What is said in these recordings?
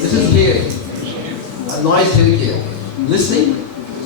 This is hearing, a noise hearing here. Listening,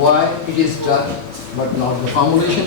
Why it is drug but not the formulation।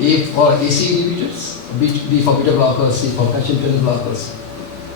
A for AC inhibitors, B for beta blockers, C for calcium channel blockers।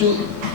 2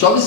24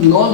9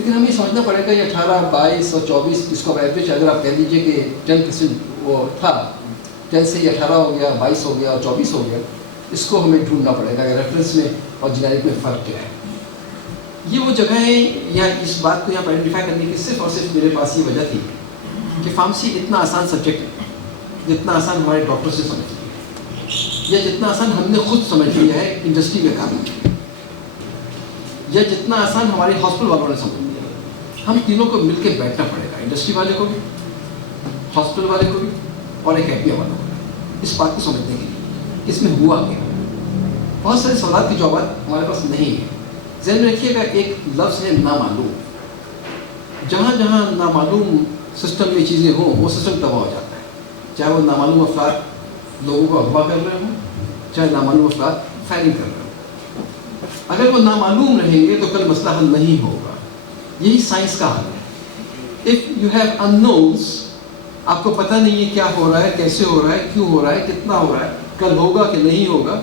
لیکن ہمیں سمجھنا پڑے گا یہ 18, 22 اور 24 اس کو average اگر آپ کہہ دیجیے کہ 10% وہ تھا, 10 سے یہ 18 ہو گیا, 22 ہو گیا اور 24 ہو گیا, اس کو ہمیں ڈھونڈنا پڑے گا ریفرنس میں اور جنریک میں فرق کیا ہے. یہ وہ جگہیں یا اس بات کو یہاں پر آئیڈینٹیفائی کرنے کی صرف اور صرف میرے پاس یہ وجہ تھی کہ فارمیسی اتنا آسان سبجیکٹ ہے جتنا آسان ہمارے ڈاکٹر سے سمجھ لیا یا جتنا آسان ہم نے خود سمجھ لیا ہے انڈسٹری کے کام یا جتنا آسان ہمارے ہاسپٹل والوں نے سمجھ لیا. ہم تینوں کو مل کے بیٹھنا پڑے گا, انڈسٹری والے کو بھی, ہاسپٹل والے کو بھی اور اکیڈمیا والوں کو بھی, اس بات کو سمجھنے کے لیے کہ اس میں ہوا کیا. بہت سارے سوالات کی جوابات ہمارے پاس نہیں ہے. ذہن میں رکھیے گا ایک لفظ ہے نامعلوم. جہاں جہاں نامعلوم سسٹم میں چیزیں ہوں وہ سسٹم تباہ ہو جاتا ہے, چاہے وہ نامعلوم افراد لوگوں کو اغوا کر رہے ہوں, چاہے نامعلوم افراد فائرنگ کر رہے ہوں. اگر وہ نامعلوم رہیں گے تو کل مسئلہ حل نہیں ہوگا. یہی سائنس کا حل ہے. اف یو ہیو اننونس, آپ کو پتہ نہیں ہے کیا ہو رہا ہے, کیسے ہو رہا ہے, کیوں ہو رہا ہے, کتنا ہو رہا ہے, کل ہوگا کہ نہیں ہوگا,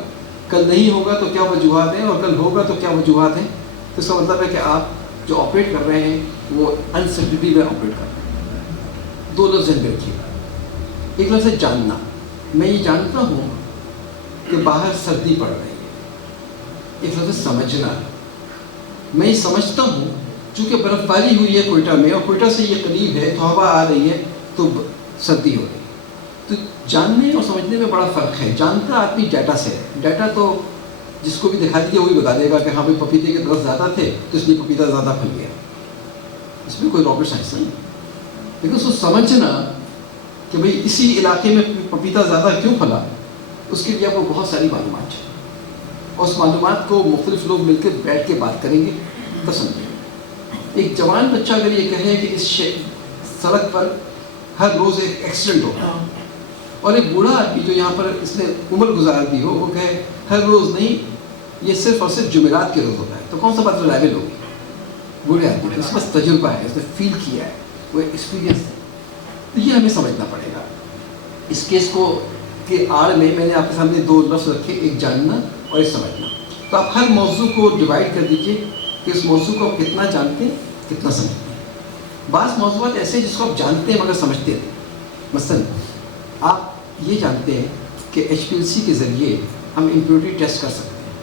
کل نہیں ہوگا تو کیا وجوہات ہیں اور کل ہوگا تو کیا وجوہات ہیں, تو اس کا مطلب ہے کہ آپ جو آپریٹ کر رہے ہیں وہ انسرٹنٹی میں آپریٹ کر رہے ہیں. دو لفظ ذہن میں رکھیے گا. ایک لفظ ہے جاننا. میں یہ جانتا ہوں کہ باہر سردی پڑ رہی ہے. ایک لفظ سمجھنا. میں یہ سمجھتا ہوں چونکہ برف باری ہوئی ہے کوئٹہ میں اور کوئٹہ سے یہ قریب ہے تو ہوا آ رہی ہے تو سردی ہو رہی ہے. تو جاننے اور سمجھنے میں بڑا فرق ہے. جانتا آدمی ڈیٹا سے ہے. ڈیٹا تو جس کو بھی دکھا دیجیے وہی بتا دے گا کہ ہاں بھائی پپیتے کے درخت زیادہ تھے تو اس لیے پپیتا زیادہ پھل گیا. اس میں کوئی راکٹ سائنس نہیں. لیکن اس کو سمجھنا کہ بھائی اسی علاقے میں پپیتا زیادہ کیوں پھلا, اس کے لیے آپ کو بہت ساری معلومات چاہیے اور اس معلومات کو مختلف لوگ مل کے بیٹھ کے بات کریں گے تو سمجھیں گے. ایک جوان بچہ اگر یہ کہے کہ اس سڑک پر ہر روز ایک ایکسیڈنٹ ہوتا ہے اور ایک بوڑھا آدمی جو یہاں پر اس نے عمر گزار دی ہو وہ کہے ہر روز نہیں, یہ صرف اور صرف جمعرات کے روز ہوتا ہے, تو کون سا بات ریلائبل ہوگی؟ بوڑھے آدمی اس پاس تجربہ ہے, اس نے فیل کیا ہے, وہ ایکسپیرینس ہے. تو یہ ہمیں سمجھنا پڑے گا. اس کیس کو کے آڑ میں نے آپ کے سامنے دو لفظ رکھے, ایک جاننا اور ایک سمجھنا. تو آپ ہر موضوع کو ڈیوائڈ کر دیجئے کہ اس موضوع کو آپ کتنا جانتے ہیں کتنا سمجھتے ہیں. بعض موضوعات ایسے جس کو آپ جانتے ہیں مگر سمجھتے ہیں. مثلا آپ یہ جانتے ہیں کہ HPLC کے ذریعے ہم امپیورٹی ٹیسٹ کر سکتے ہیں.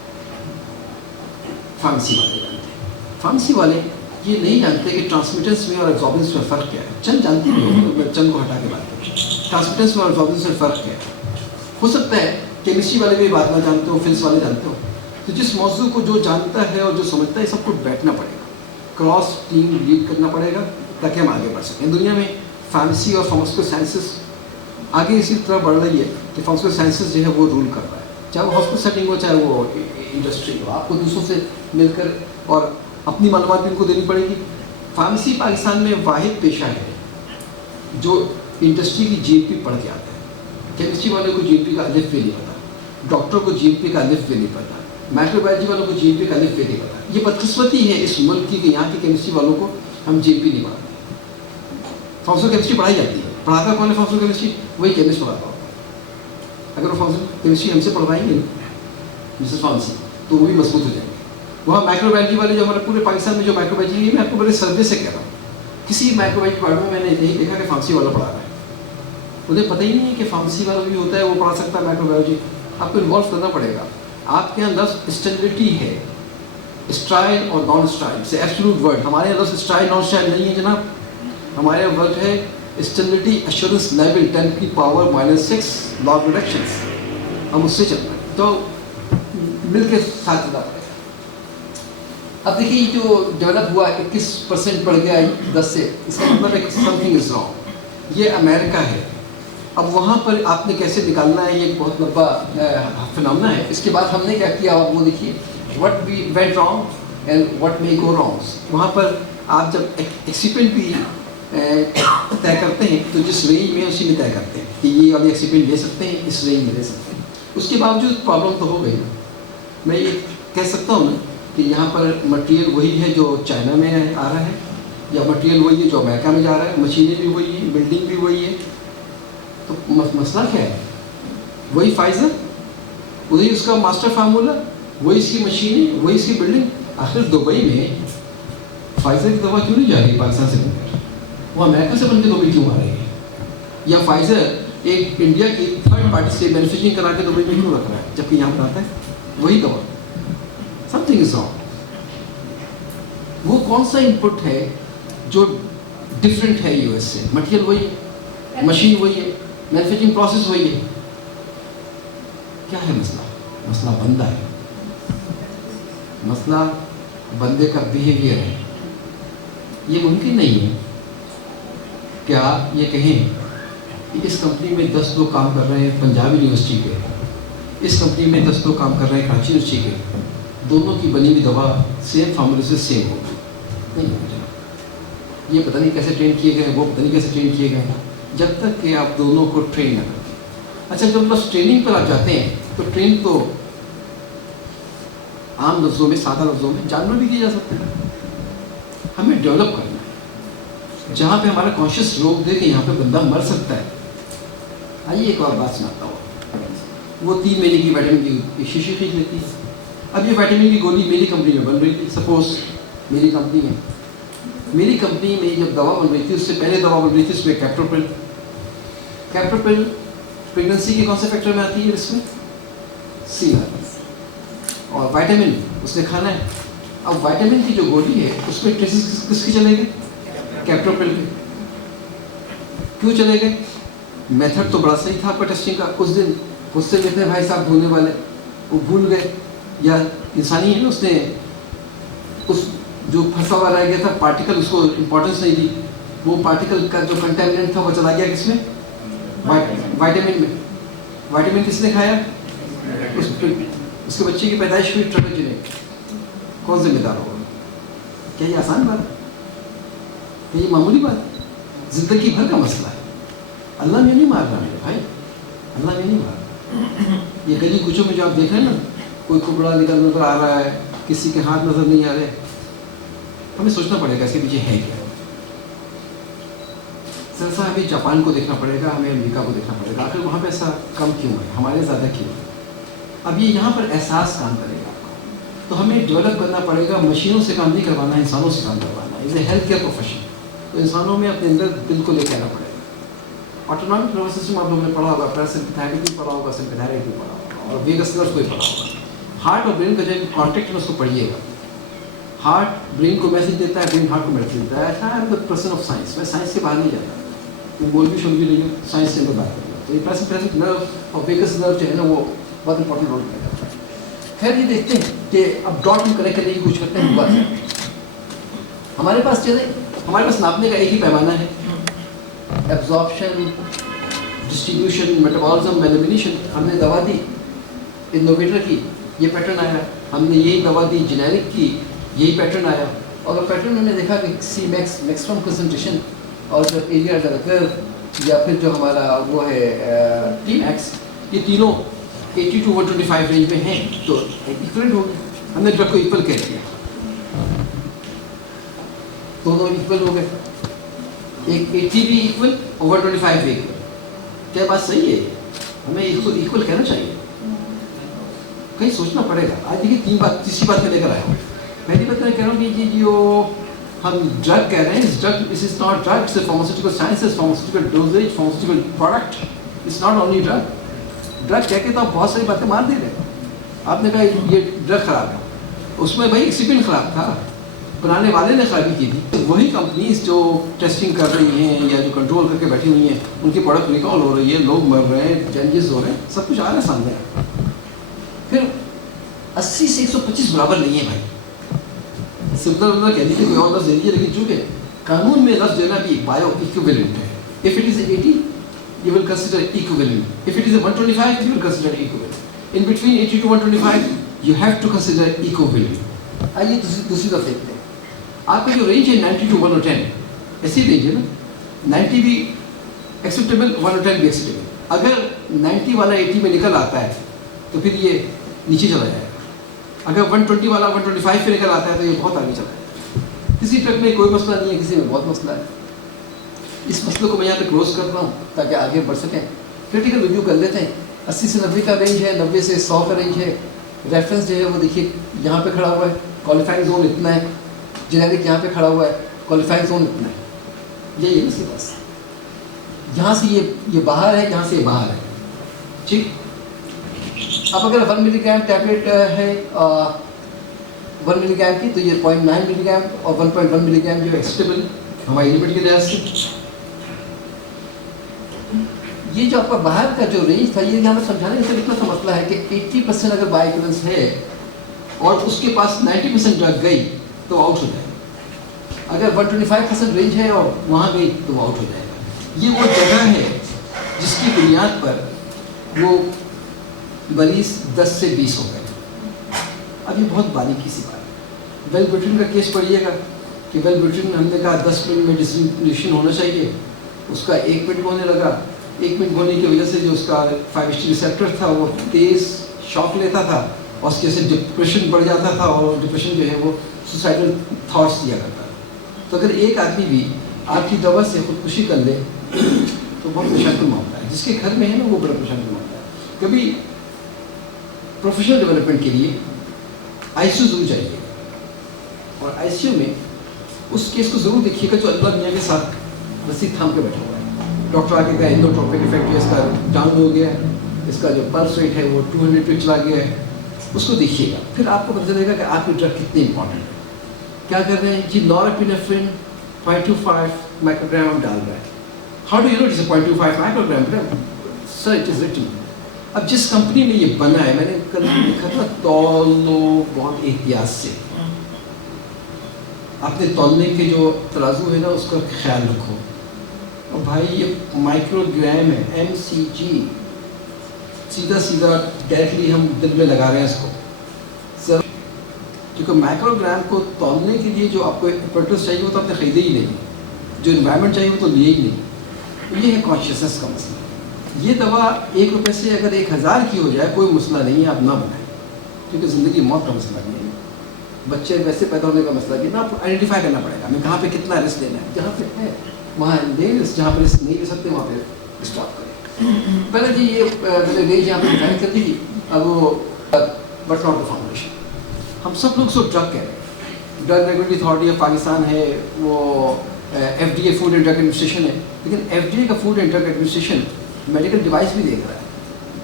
فارمیسی والے جانتے ہیں. فارمیسی والے یہ نہیں جانتے کہ ٹرانسمیٹنس میں اور ایبزاربنس میں فرق کیا ہے. چند جانتے ہیں, میں چند کو ہٹا کے بات کروں. ٹرانسمیٹنس میں اور ایبزاربنس میں فرق کیا ہے. ہو سکتا ہے کیمسٹری والے بھی بات نہ جانتے ہو, فزکس والے جانتے ہو. تو جس موضوع کو جو جانتا ہے اور جو سمجھتا ہے سب کو بیٹھنا پڑے گا, کراس ٹیم لیڈ کرنا پڑے گا تاکہ ہم آگے بڑھ سکیں. دنیا میں فارمیسی اور فارماسیوٹیکل سائنسز آگے اسی طرح بڑھ رہی ہے کہ فارماسیوٹیکل سائنسز جو ہے وہ رول کر رہا ہے, چاہے وہ ہاسپٹل سیٹنگ ہو چاہے وہ انڈسٹری ہو. آپ کو دوسروں سے مل کر اور اپنی معلومات بھی ان کو دینی پڑے گی. فارمیسی پاکستان میں واحد پیشہ ہے جو انڈسٹری کی GMP پڑھ کے آتا ہے. کیمسٹری والے کو GMP کا الف بھی نہیں پتا, ڈاکٹر کو GMP کا الف بھی نہیں پتا, مائکرو بایولوجی والوں کو GMP کا الف بھی نہیں پتا. یہ بدقسمتی ہے اس ملک کی کہ یہاں کی کیمسٹری والوں کو ہم GMP نہیں پڑھاتے. فارماسیوٹیکل کیمسٹری پڑھائی جاتی ہے, پڑھاتا کون ہے فارماسیوٹیکل کیمسٹری؟ وہی کیمسٹ پڑھاتا ہوتا ہے. اگر وہ فارماسیوٹیکل کیمسٹری ہم سے پڑھوائیں گے مسز فارمیسی تو وہ بھی مضبوط ہو جائیں گے. وہاں مائکرو بایولوجی والے جو ہمارے پورے پاکستان میں جو مائکرو بایولوجی ہے, میں آپ کو بڑے سروے سے کہہ رہا ہوں, کسی مائکرو بایولوجی ڈپارٹمنٹ میں نے نہیں دیکھا کہ فارمیسی والا پڑھا رہا ہے. انہیں پتہ ہی نہیں ہے کہ فارمیسی والا بھی ہوتا ہے, وہ پڑھا سکتا ہے مائکرو بایولوجی. آپ کو انوالو کرنا پڑے گا. آپ کے یہاں لفظ اسٹیبلٹی ہے, اسٹرائل اور نان اسٹرائل سے ایبسولوٹ ورڈ. ہمارے یہاں لفظ اسٹرائل نان اسٹرائل نہیں ہے جناب. ہمارے یہاں ورڈ ہے stability assurance level 10⁻⁻⁶ law of reductions. ہم اس سے چل رہے ہیں تو مل کے ساتھ چلا پڑے گا. اب دیکھیے یہ جو ڈیولپ ہوا 21% بڑھ گیا 10 سے, اس کا مطلب ہے کہ سم تھنگ از رانگ. یہ امریکہ ہے. اب وہاں پر آپ نے کیسے نکالنا ہے یہ ایک بہت لمبا فنامنا ہے. اس کے بعد ہم نے کیا کیا آپ وہ دیکھیے, what we went wrong and what may go wrong. وہاں پر آپ جب ایکسیپینٹ بھی طے کرتے ہیں تو جس رینج میں اسی میں طے کرتے ہیں کہ یہ والی ایکسیپینٹ لے سکتے ہیں, اس رینج میں لے سکتے ہیں. اس کے باوجود پرابلم تو ہو گئی. میں یہ کہہ سکتا ہوں نا کہ یہاں پر مٹیریل وہی ہے جو چائنا میں آ رہا ہے, یا مٹیریل وہی ہے جو امریکہ میں جا رہا ہے, مشینیں بھی وہی ہیں, بلڈنگ بھی وہی ہے. تو مسئلہ کیا ہے؟ وہی فائزر, وہی اس کا ماسٹر فارمولا, وہی اس کی مشینیں, وہی اس کی بلڈنگ. آخر دبئی میں فائزر کی دوا کیوں نہیں جا رہی پاکستان سے بن کر؟ وہ امریکہ سے بن کے دبئی کیوں آ رہی ہے؟ یا فائزر ایک انڈیا کی تھرڈ پارٹی سے مینوفیکچرنگ کرا کے دبئی میں کیوں رکھ رہا ہے جبکہ یہاں پر آتا ہے وہی دوا؟ Some thing is wrong. وہ کون سا ان پٹ ہے جو ڈفرینٹ ہے US سے؟ مٹیریل وہی ہے, مشین وہی ہے, مینوفیکچرنگ پروسیس وہی ہے. کیا ہے مسئلہ؟ مسئلہ بندہ ہے, مسئلہ بندے کا بیہیویئر ہے. یہ ممکن نہیں ہے کہ آپ یہ کہیں کہ اس کمپنی میں 10 لوگ کام کر رہے ہیں پنجاب یونیورسٹی کے, اس کمپنی میں 10 لوگ کام کر رہے ہیں کراچی یونیورسٹی کے, دونوں کی بنی ہوئی دوا سیم فارمولے سے سیم ہوگی. نہیں ہوگی جناب. یہ پتہ نہیں کیسے ٹرین کیے گئے, وہ پتہ نہیں کیسے ٹرین کیے گئے ہیں, جب تک کہ آپ دونوں کو ٹرین نہ کریں. اچھا جب بس ٹریننگ پر آپ جاتے ہیں تو ٹرین تو عام لفظوں میں, سادہ لفظوں میں جانور بھی کیے جا سکتے ہیں. ہمیں ڈیولپ کرنا ہے جہاں پہ ہمارا کانشیس لوگ دے کہ یہاں پہ بندہ مر سکتا ہے. آئیے ایک اور بات سناتا ہوں. وہ 3 مہینے کی وائٹامن کی شیشی خرید لیتی ہے. اب یہ وائٹامن کی گولی میری کمپنی میں بن رہی تھی. سپوز میری کمپنی ہے, میری کمپنی میں جب دوا بن رہی تھی اس سے پہلے دوا بن رہی تھی اس میں کیپٹوپرل. کیپٹوپرل پریگننسی کے کون سے فیکٹر میں آتی ہے؟ اس میں سی آتی ہے. اور وائٹامن اس نے کھانا ہے. اب وائٹامن کی جو گولی ہے اس میں ٹریسز کس کی چلے گئے؟ کیپٹوپرل کے. کیوں چلے گئے؟ میتھڈ تو بڑا صحیح تھا آپ کا ٹیسٹنگ کا. اس دن اس سے کہتے ہیں بھائی صاحب دھونے والے, وہ بھول گئے یا انسانی ہے, اس نے اس جو پھنسا ہوا رہ گیا تھا پارٹیکل اس کو امپورٹنس نہیں دی. وہ پارٹیکل کا جو کنٹامیننٹ تھا وہ چلا گیا کس میں؟ وائٹامن میں. وائٹامن کس نے کھایا؟ اس کے بچے کی پیدائش ہوئی ٹربل جنیٹ. کون ذمہ دار ہوگا؟ کیا یہ آسان بات ہے؟ کیا یہ معمولی بات ہے؟ زندگی بھر کا مسئلہ ہے. اللہ میں نہیں مار رہا میرے بھائی, اللہ میں نہیں مار رہا. یہ گلی کوچوں میں جو آپ دیکھ رہے ہیں نا, کوئی کپڑا نکل نظر آ رہا ہے, کسی کے ہاتھ نظر نہیں آ رہے, ہمیں سوچنا پڑے گا اس کے پیچھے ہے کیا. سر ہمیں جاپان کو دیکھنا پڑے گا, ہمیں امریکہ کو دیکھنا پڑے گا, آخر وہاں پہ ایسا کم کیوں ہے, ہمارے زیادہ کیوں ہے. اب یہ یہاں پر احساس کام کرے گا. تو ہمیں ڈیولپ کرنا پڑے گا. مشینوں سے کام نہیں کروانا, انسانوں سے کام کروانا. اس ہیلتھ کیئر پروفیشن, تو انسانوں میں اپنے اندر دل کو لے کے آنا پڑے گا. آٹونامک نروس سسٹم آپ لوگوں نے پڑھا ہوگا, پیراسمپیتھیٹک بھی پڑھا ہوگا, سمپیتھیٹک بھی پڑھا ہوگا, اور ویگس نرو کو بھی پڑھا ہوگا. ہارٹ اور برین کا جو کانٹیکٹ ہے اس کو پڑھیے گا. ہارٹ برین کو میسج دیتا ہے, برین ہارٹ کو میسج دیتا ہے. I am the person of science, میں سائنس کے باہر نہیں جاتا, میں بول بھی شول بھی نہیں ہوں, سائنس سے میں بات کروں. تو یہ پیراسمپیتھیٹک نرو اور ویگس نرو جو ہے نا وہ بہت امپورٹنٹ رول پلے کرتا ہے. خیر یہ دیکھتے ہیں کہ اب ڈاٹ ہم کنیکٹ کرنے کی کوشش کرتے ہیں. بات ہے ہمارے پاس چیزیں, ہمارے پاس ناپنے کا ایک ہی پیمانہ ہے, ایبزارپشن, ڈسٹریبیوشن, میٹابولزم, ایلیمینیشن. ہم نے دوا دی انوویٹر کی, یہ پیٹرن آیا. ہم نے یہی دوا دی جنیرک کی, یہی پیٹرن آیا. اور پیٹرن ہم نے دیکھا کہ سی میکس میکسیمم کنسنٹریشن اور جو ایریا ڈر یا پھر جو ہمارا وہ ہے ٹی میکس, یہ تینوں 80 to 125 رینج میں ہیں, تو ایکویلنٹ ہو گیا. ہم نے ڈرگ کو ایکول کہہ دیا, دونوں ایکول ہو گئے. ایک 80 بھی ایکول اور 125 بھی ایکول. کیا بات صحیح ہے؟ ہمیں ایکول کہنا چاہیے. کہیں سوچنا پڑے گا. آج دیکھیے تیسری بات میں لے کر آیا ہوں. پہلی بات میں کہہ رہا ہوں کہ جو ہم ڈرگ کہہ رہے ہیں, اس ڈرگ اس is not drug, it's a pharmaceutical science, pharmaceutical dosage, pharmaceutical product. It's not only drug. Drug کہہ کے تو آپ بہت ساری باتیں مار دے رہے ہیں. آپ نے کہا یہ ڈرگ خراب ہے, اس میں بھائی ایکسیپینٹ خراب تھا, بنانے والے نے خرابی کی تھی. وہی کمپنیز جو ٹیسٹنگ کر رہی ہیں یا جو کنٹرول کر کے بیٹھی ہوئی ہیں, ان کی پروڈکٹ ریکال ہو رہی ہے, لوگ مر رہے ہیں, چینجز ہو رہے ہیں, سب کچھ آ رہا ہے سامنے. پھر 80 سے 125 برابر نہیں ہے بھائی. سمپل کہہ دیجیے, کوئی اور لفظ دے دیجیے, لیکن چونکہ قانون میں لفظ دینا بھی بایو ایکویولنٹ ہے. If it is 80, you will consider equivalent. If it is 125, you will consider equivalent. In between 80 to 125, you have to consider equivalent. آئیے دوسری طرف دیکھتے ہیں. آپ کا جو رینج ہے 90 to 110, ایسی رینج ہے نا, 90 بھی ایکسیپٹیبل, 110 بھی ایکسیپٹیبل. اگر 90 والا 80 میں نکل آتا ہے تو پھر یہ نیچے چلا جائے گا. اگر 120 والا 125 پہ نکل آتا ہے تو یہ بہت آگے چلا جائے گا. کسی ٹرک میں کوئی مسئلہ نہیں ہے, کسی میں بہت مسئلہ ہے. اس مسئلے کو میں یہاں پہ کلوز کر رہا ہوں تاکہ آگے بڑھ سکیں. کریٹیکل ریویو کر لیتے ہیں. 80 سے 90 کا رینج ہے, 90 سے 100 کا رینج ہے. ریفرنس جو ہے وہ دیکھیے یہاں پہ کھڑا ہوا ہے, کوالیفائنگ زون اتنا ہے. جنیرک یہاں پہ کھڑا ہوا ہے, کوالیفائنگ زون اتنا ہے, یہی ہے اس کے پاس. یہاں سے یہ باہر ہے, یہاں سے یہ باہر ہے. ٹھیک. اب اگر 1 ملی گرام ٹیبلٹ ہے 1 ملی گرام کی, تو یہ 0.9 ملی گرام اور 1.1 ملی گرام جو ایکسٹیبل ہماری لمٹ کے لحاظ سے. یہ جو آپ کا باہر کا جو رینج تھا, یہ یہاں پر سمجھانے کا اتنا سا مسئلہ ہے کہ 80% اگر بائی ایکویولنس ہے اور اس کے پاس 90% ڈرگ گئی تو آؤٹ ہو جائے گا. اگر 125% رینج ہے اور وہاں گئی تو آؤٹ ہو جائے گا. یہ وہ جگہ ہے جس کی بنیاد پر وہ مریض 10 سے 20 ہو گئے. اب یہ بہت باریکی سی بات ہے. ویلبوٹرین کا کیس پڑھیے گا کہ ویلبوٹرین ہم نے کہا 10 منٹ میں ڈسٹریبیوشن ہونا چاہیے, اس کا 1 منٹ ہونے لگا. 1 منٹ ہونے کی وجہ سے جو اس کا 5HT ریسیپٹر تھا وہ تیز شاک لیتا تھا اور اس کی وجہ سے ڈپریشن بڑھ جاتا تھا, اور ڈپریشن جو ہے وہ سوسائڈل تھاٹس دیا کرتا تھا. تو اگر ایک آدمی بھی آپ کی دوا سے خودکشی کر لے تو بہت پریشان کن معاملہ ہے. جس کے گھر میں ہے نا وہ بڑا پریشان کن معاملہ ہے. کبھی پروفیشنل ڈیولپمنٹ کے لیے ICU ضرور چاہیے, اور ICU میں اس کیس کو ضرور دیکھیے گا جو اللہ میاں کے ساتھ رسید تھام کے بیٹھا ہوا ہے. ڈاکٹر آگے کا انڈوٹروپک افیکٹ ہے, اس کا ڈاؤن ہو گیا ہے, اس کا جو پلس ریٹ ہے وہ 200 پہ چلا گیا ہے, اس کو دیکھیے گا. پھر آپ کو پتہ چلے گا کہ آپ کی ڈرگ کتنی امپورٹنٹ ہے. کیا کر رہے ہیں جی, نورپینفرین 0.25 مائکرو گرام ہم ڈال رہے ہیں. How do you know it is 0.25 microgram گرام؟ Sir it is written. اب جس کمپنی میں یہ بنا ہے, میں نے کل لکھا تھا تول لو بہت احتیاط سے. اپنے تولنے کے جو ترازو ہے نا اس کا خیال رکھو. اور بھائی یہ مائکرو گرام ہے, MCG, سیدھا سیدھا ڈائریکٹلی ہم دل میں لگا رہے ہیں اس کو. سر کیونکہ مائکرو گرام کو تولنے کے لیے جو آپ کو اپریٹس چاہیے وہ تو آپ نے خریدے ہی نہیں, جو انوائرمنٹ چاہیے وہ تو لیے ہی نہیں. یہ ہے کانشیسنس کا مسئلہ. یہ دوا 1 روپے سے اگر 1000 کی ہو جائے کوئی مسئلہ نہیں ہے, آپ نہ بنائیں, کیونکہ زندگی موت کا مسئلہ نہیں ہے. بچے ویسے پیدا ہونے کا مسئلہ نہیں, آپ کو آئیڈینٹیفائی کرنا پڑے گا, ہمیں کہاں پہ کتنا رسک لینا ہے. جہاں پہ ہے وہاں لے, جہاں پہ رسک نہیں لے سکتے وہاں پہ اسٹاپ کریں. پہلے جی یہ میں نے رینج یہاں پہ ڈیفائن کر دی تھی. اب وہ بٹ ناٹ دا فارمولیشن. ہم سب لوگ سو ڈرگ کہہ رہے ہیں. Drug regulatory authority of Pakistan ہے, وہ FDA food and drug administration ہے, لیکن FDA کا food and drug administration medical device بھی دیکھ رہا ہے,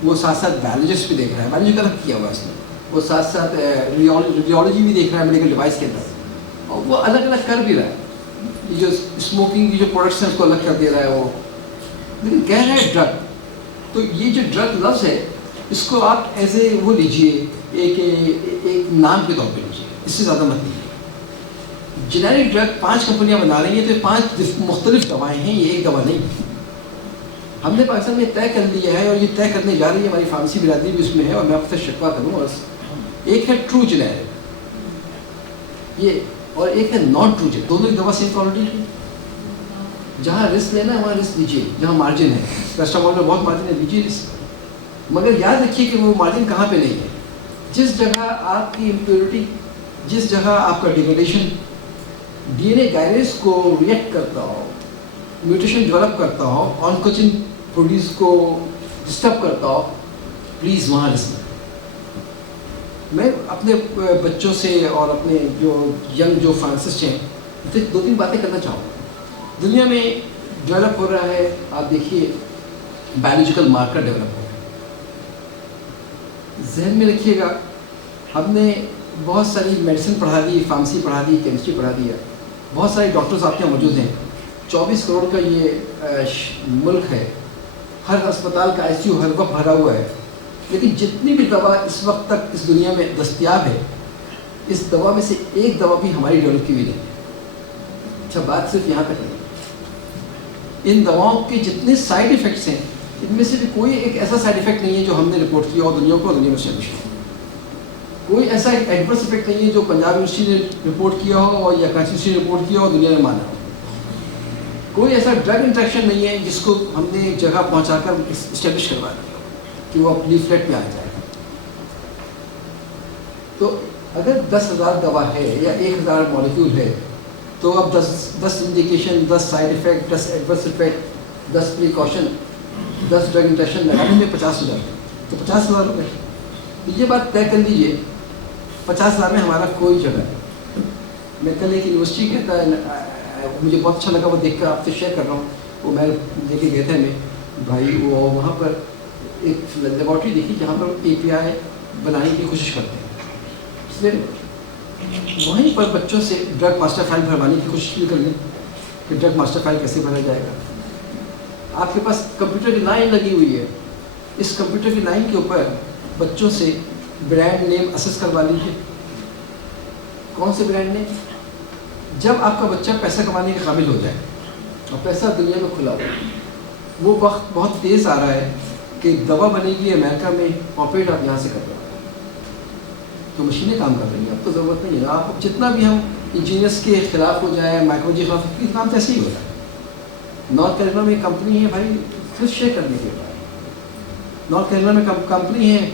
وہ ساتھ ساتھ بایولوجسٹ بھی دیکھ رہا ہے. بایولوجی کا کیا ہوا ہے اس نے, وہ ساتھ ساتھ ریڈیولوجی بھی دیکھ رہا ہے میڈیکل ڈیوائس کے اندر, اور وہ الگ الگ کر بھی رہا ہے. یہ جو اسموکنگ کی جو پروڈکٹس ہیں اس کو الگ کر دے رہا ہے وہ, لیکن کہہ رہا ہے ڈرگ. تو یہ جو ڈرگ لفظ ہے اس کو آپ ایز اے وہ لیجیے, ایک نام کے طور پہ لیجیے, اس سے زیادہ مت لیجیے. جنیرک ڈرگ 5 کمپنیاں بنا رہی ہیں تو 5 مختلف دوائیں ہیں, یہ ایک دوا نہیں. ہم نے پاکستان میں طے کر لیا ہے اور یہ طے کرنے جا رہی ہے, ہماری فارمیسی برادری بھی اس میں ہے, اور میں آپ سے شکوہ کروں اور ایک ہے ٹرو جنیرک یہ, اور ایک ہے نان ٹرو جنیرک. دونوں ہی دوا سیم کوالٹی کی. جہاں رسک لینا ہے وہاں رسک لیجیے, جہاں مارجن ہے. پیراسٹامول میں بہت مارجن ہے, لیجیے رسک, مگر یاد رکھیے کہ وہ مارجن کہاں پہ نہیں ہے. جس جگہ آپ کی امپیورٹی, جس جگہ آپ کا ڈیگریڈیشن DNA گائریز کو ریئیکٹ کرتا ہو, میوٹیشن ڈیولپ کرتا ہو, آنکوجن پروڈیوس کو ڈسٹرب کرتا ہو, پلیز وہاں رسک. میں اپنے بچوں سے اور اپنے جو ینگ جو فارماسسٹ ہیں ان سے 2-3 باتیں کرنا چاہوں گا. دنیا میں ڈیولپ ہو رہا ہے, آپ دیکھیے بایولوجیکل مارکر ڈیولپ ہو رہا ہے. ذہن میں رکھیے گا, ہم نے بہت ساری میڈیسن پڑھا دی, فارمیسی پڑھا دی, کیمسٹری پڑھا دیا, بہت سارے ڈاکٹرز آپ کے یہاں موجود ہیں. 24 کروڑ کا یہ ملک ہے, ہر اسپتال کا ICU ہر وقت بھرا ہوا ہے, لیکن جتنی بھی دوا اس وقت تک اس دنیا میں دستیاب ہے, اس دوا میں سے ایک دوا بھی ہماری ڈیولپ کی ہوئی نہیں ہے. اچھا بات صرف یہاں تک نہیں, ان دواؤں کے جتنے سائڈ ایفیکٹس ہیں ان میں سے بھی کوئی ایک ایسا سائڈ ایفیکٹ نہیں ہے جو ہم نے رپورٹ کیا ہو دنیا کو, دنیا میں اسٹیبلش ہو. کوئی ایسا ایڈورس ایفیکٹ نہیں ہے جو پنجاب یونیورسٹی نے رپورٹ کیا ہو اور یا کراچی یونیورسٹی نے رپورٹ کیا ہو دنیا میں مانا ہو. کوئی ایسا ڈرگ انٹریکشن نہیں ہے جس کو ہم نے ایک جگہ پہنچا کر اسٹیبلش کروا دیا کہ وہ لیفلیٹ میں آ جائے. تو اگر 10,000 دوا ہے یا 1,000 مالیکول ہے تو اب 10 indication, 10 side effect, 10 adverse effect, 10 precaution, 10 drug interaction لگانے میں 50,000 تو 50,000 روپئے. یہ بات طے کر لیجیے 50,000 میں ہمارا کوئی جگہ نہیں. میں کل ایک یونیورسٹی گیا تھا, مجھے بہت اچھا لگا, وہ دیکھ کر آپ سے شیئر کر رہا ہوں. وہ میں لے کے گئے تھے میں بھائی, وہ وہاں پر ایک لیبارٹری دیکھی جہاں پر اے پی آئی بنانے کی کوشش کرتے ہیں. اس لیے وہیں پر بچوں سے ڈرگ ماسٹر فائل بھروانے کی کوشش بھی کر لیں کہ ڈرگ ماسٹر فائل کیسے بھرا جائے گا. آپ کے پاس کمپیوٹر کی لائن لگی ہوئی ہے, اس کمپیوٹر کی لائن کے اوپر بچوں سے برانڈ نیم اسس کروا لیجیے. کون سے برانڈ نیم؟ جب آپ کا بچہ پیسہ کمانے کے قابل ہو جائے اور پیسہ دنیا میں کھلا ہو, وہ وقت بہت تیز آ رہا ہے کہ دوا بنے گی امریکہ میں, آپریٹ آپ یہاں سے کر رہے ہیں, تو مشینیں کام کر رہی ہیں, اب تو ضرورت نہیں ہے. آپ جتنا بھی ہم انجینئرس کے خلاف ہو جائیں, مائیکروجی کے خلاف, کام تو ایسے ہی ہو رہا ہے. نارتھ کیرولینا میں ایک کمپنی ہے بھائی, صرف شیئر کرنے کے بعد نارتھ کیرولینا میں کمپنی ہے,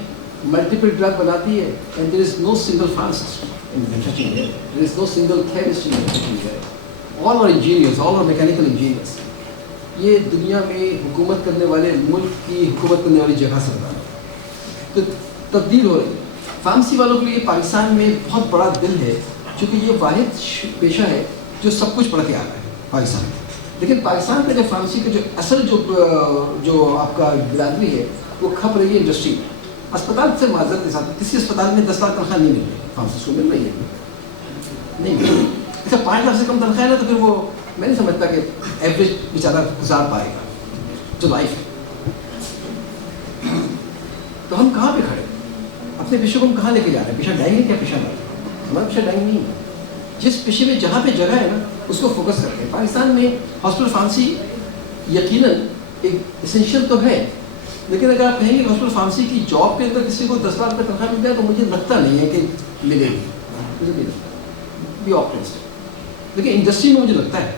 ملٹیپل ڈرگ بناتی ہے, and there is no single pharmacist in manufacturing there. There is no single chemist in manufacturing there. All are engineers, all are mechanical engineers. یہ دنیا میں حکومت کرنے والے ملک کی حکومت کرنے والی جگہ سے بتا رہا ہے. تو تبدیل ہو رہی ہے. فارمیسی والوں کے لیے پاکستان میں بہت بڑا دل ہے, چونکہ یہ واحد پیشہ ہے جو سب کچھ پڑھ کے آ رہا ہے پاکستان میں. لیکن پاکستان کا جو فارمیسی کا جو اصل جو آپ کا برادری ہے وہ کھپ رہی ہے انڈسٹری میں. اسپتال سے معذرت کے ساتھ کسی اسپتال میں 10 لاکھ تنخواہ نہیں مل رہی, فارمیسسٹ کو مل رہی ہے نہیں مل رہی. اچھا 5 لاکھ سے کم تنخواہ ہے نا, تو پھر وہ میں نہیں سمجھتا کہ ایوریج بیچارہ گزار پائے گا جو لائف ہے. تو ہم کہاں پہ کھڑے, اپنے پیشے کو ہم کہاں لے کے جا رہے ہیں؟ پیشہ ڈائنگ ہے کیا؟ پیشہ نہیں, ہمارا پیشہ ڈائنگ نہیں ہے. جس پیشے میں جہاں پہ جگہ ہے نا اس کو فوکس کرتے ہیں. پاکستان میں ہاسپٹل فارمیسی یقیناً ایک اسینشیل تو ہے, لیکن اگر آپ کہیں گے ہاسپٹل فارمیسی کی جاب کے اندر کسی کو 10 لاکھ کا تنخواہ مل جائے تو مجھے لگتا نہیں ہے کہ ملے گی, مجھے نہیں لگتا, بھی آپٹمسٹ. لیکن انڈسٹری میں مجھے لگتا ہے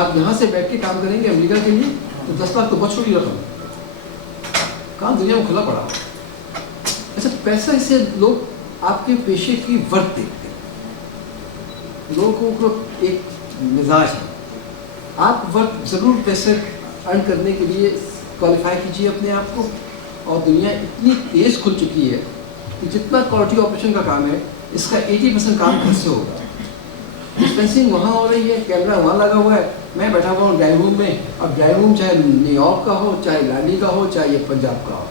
آپ یہاں سے بیٹھ کے کام کریں گے امریکہ کے لیے تو 10 لاکھ تو بہت چھوٹی رقم ہے, کام دنیا میں کھلا پڑا. ایسا پیسہ سے لوگ آپ کے پیشے کی ورت دیکھتے ہیں. لوگوں کو ایک مزاج ہے, آپ ورت ضرور پیسے ارن کرنے کے لیے کوالیفائی کیجیے اپنے آپ کو. اور دنیا اتنی تیز کھل چکی ہے کہ جتنا کوالٹی آپریشن کا کام ہے اس کا 80% کام گھر سے ہوگا. ڈسپینسنگ وہاں ہو رہی ہے, کیمرہ وہاں لگا ہوا ہے, میں بیٹھا ہوا ہوں ڈرائنگ روم میں. اب ڈرائنگ روم چاہے نیو یارک کا ہو, چاہے لالی کا ہو, چاہے یہ پنجاب کا ہو,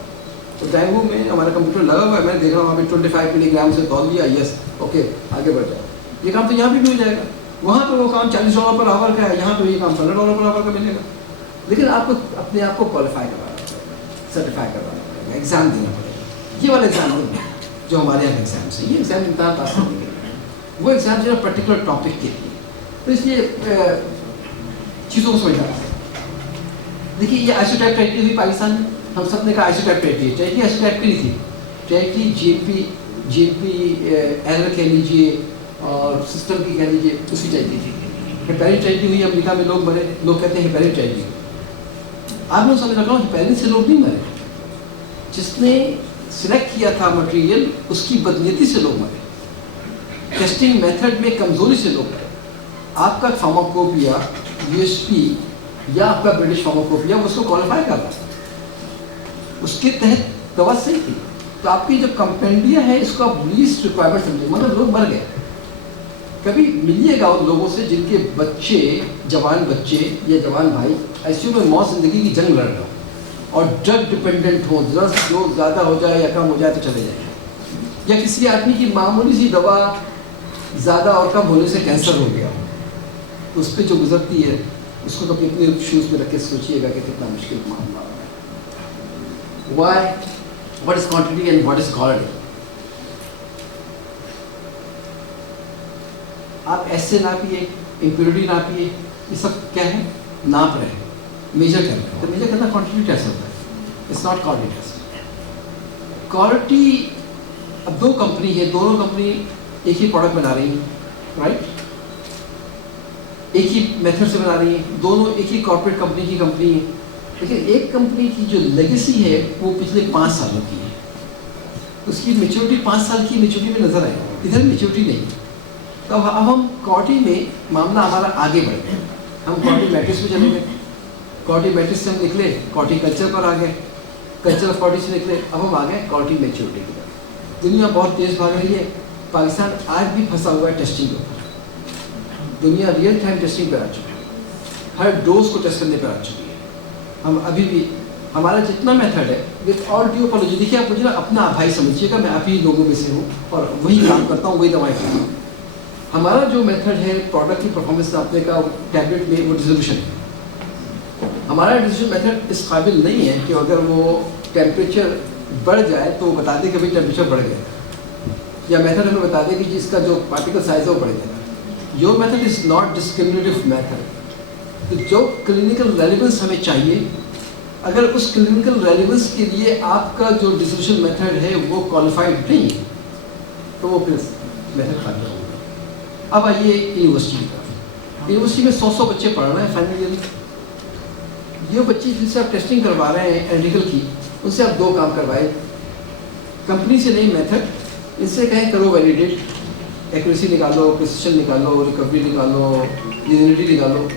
تو ڈرائنگ روم میں ہمارا کمپیوٹر لگا ہوا ہے, میں دیکھ رہا ہوں وہاں پہ 25 ملی گرام سے تول لیا, یس اوکے آگے بڑھ جاؤ. یہ کام تو یہاں بھی ہو جائے گا. وہاں پہ وہ کام $40 پر آور کا ہے, یہاں پہ یہ کام $15 پر آور کا ملے گا. لیکن آپ کو اپنے آپ کو کوالیفائی کروانا پڑے گا, سرٹیفائی کروانا پڑے گا, ایگزام دینا پڑے گا. یہ والا ایگزام نہیں ہے جو ہمارے یہاں ایگزامس ہیں, یہ ایگزام امتحان پاس کرنے کے لیے, وہ ایگزام جو ہے پرٹیکولر ٹاپک کے لیے. تو اس لیے چیزوں کو سمجھنا ہے. دیکھیے یہ آئسوٹیپ ٹریٹی ہوئی پاکستان میں, ہم سب نے کہا آئسوٹیپ ٹریٹی ہے. ٹریٹی آئسوٹیپ کی نہیں تھی, ٹریٹی جی ایم پی ایرر کہہ لیجیے اور سسٹم کی کہہ لیجیے, اسی ٹریٹی تھی. ہیپیرن ٹریٹی ہوئی امریکہ میں, لوگ مرے, لوگ کہتے ہیں ہیپیرن ٹریٹی. آپ نے سمجھ رکھا ہوں ہیپیرن سے لوگ نہیں مرے, جس نے سلیکٹ کیا تھا مٹیریل اس کی بدنیتی سے لوگ مرے, ٹیسٹنگ میتھڈ میں کمزوری سے لوگ مرے. آپ کا فارماکوپیا یو ایس پی یا آپ کا برٹش فارماکوپیا اس کو کوالیفائی کرتا ہے, اس کے تحت دوا صحیح تھی. تو آپ کی جو کمپینڈیا ہے اس کو آپ لیسٹ ریکوائرمنٹ سمجھیں, مطلب لوگ مر گئے. کبھی ملیے گا ان لوگوں سے جن کے بچے یا جوان بھائی ایسے میں موت زندگی کی جنگ لڑ رہا اور ڈرگ ڈپینڈنٹ ہو, ڈرگس جو زیادہ ہو جائے یا کم ہو جائے تو چلے جائیں, یا کسی آدمی کی معمولی سی دوا زیادہ اور کم ہونے سے کینسر ہو گیا, اس پہ جو گزرتی ہے اس کو کبھی اپنے شوز میں رکھ کے سوچیے گا کہ کتنا مشکل معاملہ ہے. Why, what is quantity and what is quality. آپ ایسے ناپیے, امپیورٹی ناپیے, یہ سب کیا ہے, ناپ رہے ہیں, میجر کر رہے ہیں. تو میجر کرنا کوانٹٹی ٹیسٹ ہوتا ہے, it's not quality test. Quality, اب 2 کمپنی ہے, دونوں کمپنی ایک ہی پروڈکٹ بنا رہی ہیں, رائٹ, ایک ہی میتھڈ سے بنا رہی ہیں, دونوں ایک ہی کارپوریٹ کمپنی کی کمپنی ہے. لیکن ایک کمپنی کی جو لیگیسی ہے وہ پچھلے 5 سالوں کی ہے, اس کی میچورٹی 5 سال کی میچورٹی میں نظر آئے, ادھر میچورٹی نہیں. تو اب ہم کوالٹی میں معاملہ ہمارا آگے بڑھ گیا, ہم کوالٹی میٹرکس میں چلے گئے, کوالٹی میٹرکس سے ہم نکلے کوالٹی کلچر پر آ گئے, کلچر آف کوالٹی سے نکلے, اب ہم آ گئے کوالٹی میچورٹی کی طرف. دنیا بہت تیز بھاگ رہی ہے, پاکستان آج بھی پھنسا ہوا ہے ٹیسٹنگ کے اوپر. دنیا ریئل ٹائم ٹیسٹنگ پہ آ چکی ہے, ہر ڈوز کو ٹیسٹ کرنے پہ آ چکی ہے. ہم ابھی بھی ہمارا جتنا میتھڈ ہے وتھ آل ڈیو اپالوجی, دیکھیے آپ مجھے نا اپنا بھائی سمجھیے گا, میں آپ ہی لوگوں میں سے ہوں اور وہی کام کرتا ہوں, وہی دوائیں کرتا ہوں. ہمارا جو میتھڈ ہے پروڈکٹ کی پرفارمنس ناپنے کا ٹیبلٹ میں, وہ ڈیزولوشن ہے. ہمارا ڈیزولوشن میتھڈ اس قابل نہیں ہے کہ اگر وہ ٹیمپریچر بڑھ جائے تو وہ بتا دے کہ بھائی ٹیمپریچر بڑھ گیا, یا میتھڈ ہمیں بتا دے کہ جس کا جو پارٹیکل سائز ہے وہ بڑھ گیا. Your method is not discriminative method. تو جو کلینکل ریلیونس ہمیں چاہیے, اگر اس کلینکل ریلیونس کے لیے آپ کا جو ڈیسیوشن میتھڈ ہے وہ کوالیفائڈ نہیں تو وہ پھر میتھڈ خراب ہوگا. اب آئیے یونیورسٹی کی طرف. یونیورسٹی میں 100 بچے پڑھ رہے ہیں فائنل ایئر میں. یہ بچے جن سے آپ ٹیسٹنگ کروا رہے ہیں اینٹیکل کی, ان سے آپ 2 کام کروائے. کمپنی سے نہیں میتھڈ, ان سے کہیں کرو ویلیڈیٹ, ایکوریسی نکالو, پریسیشن نکالو, ریکوری نکالو, ریزنیٹی نکالو.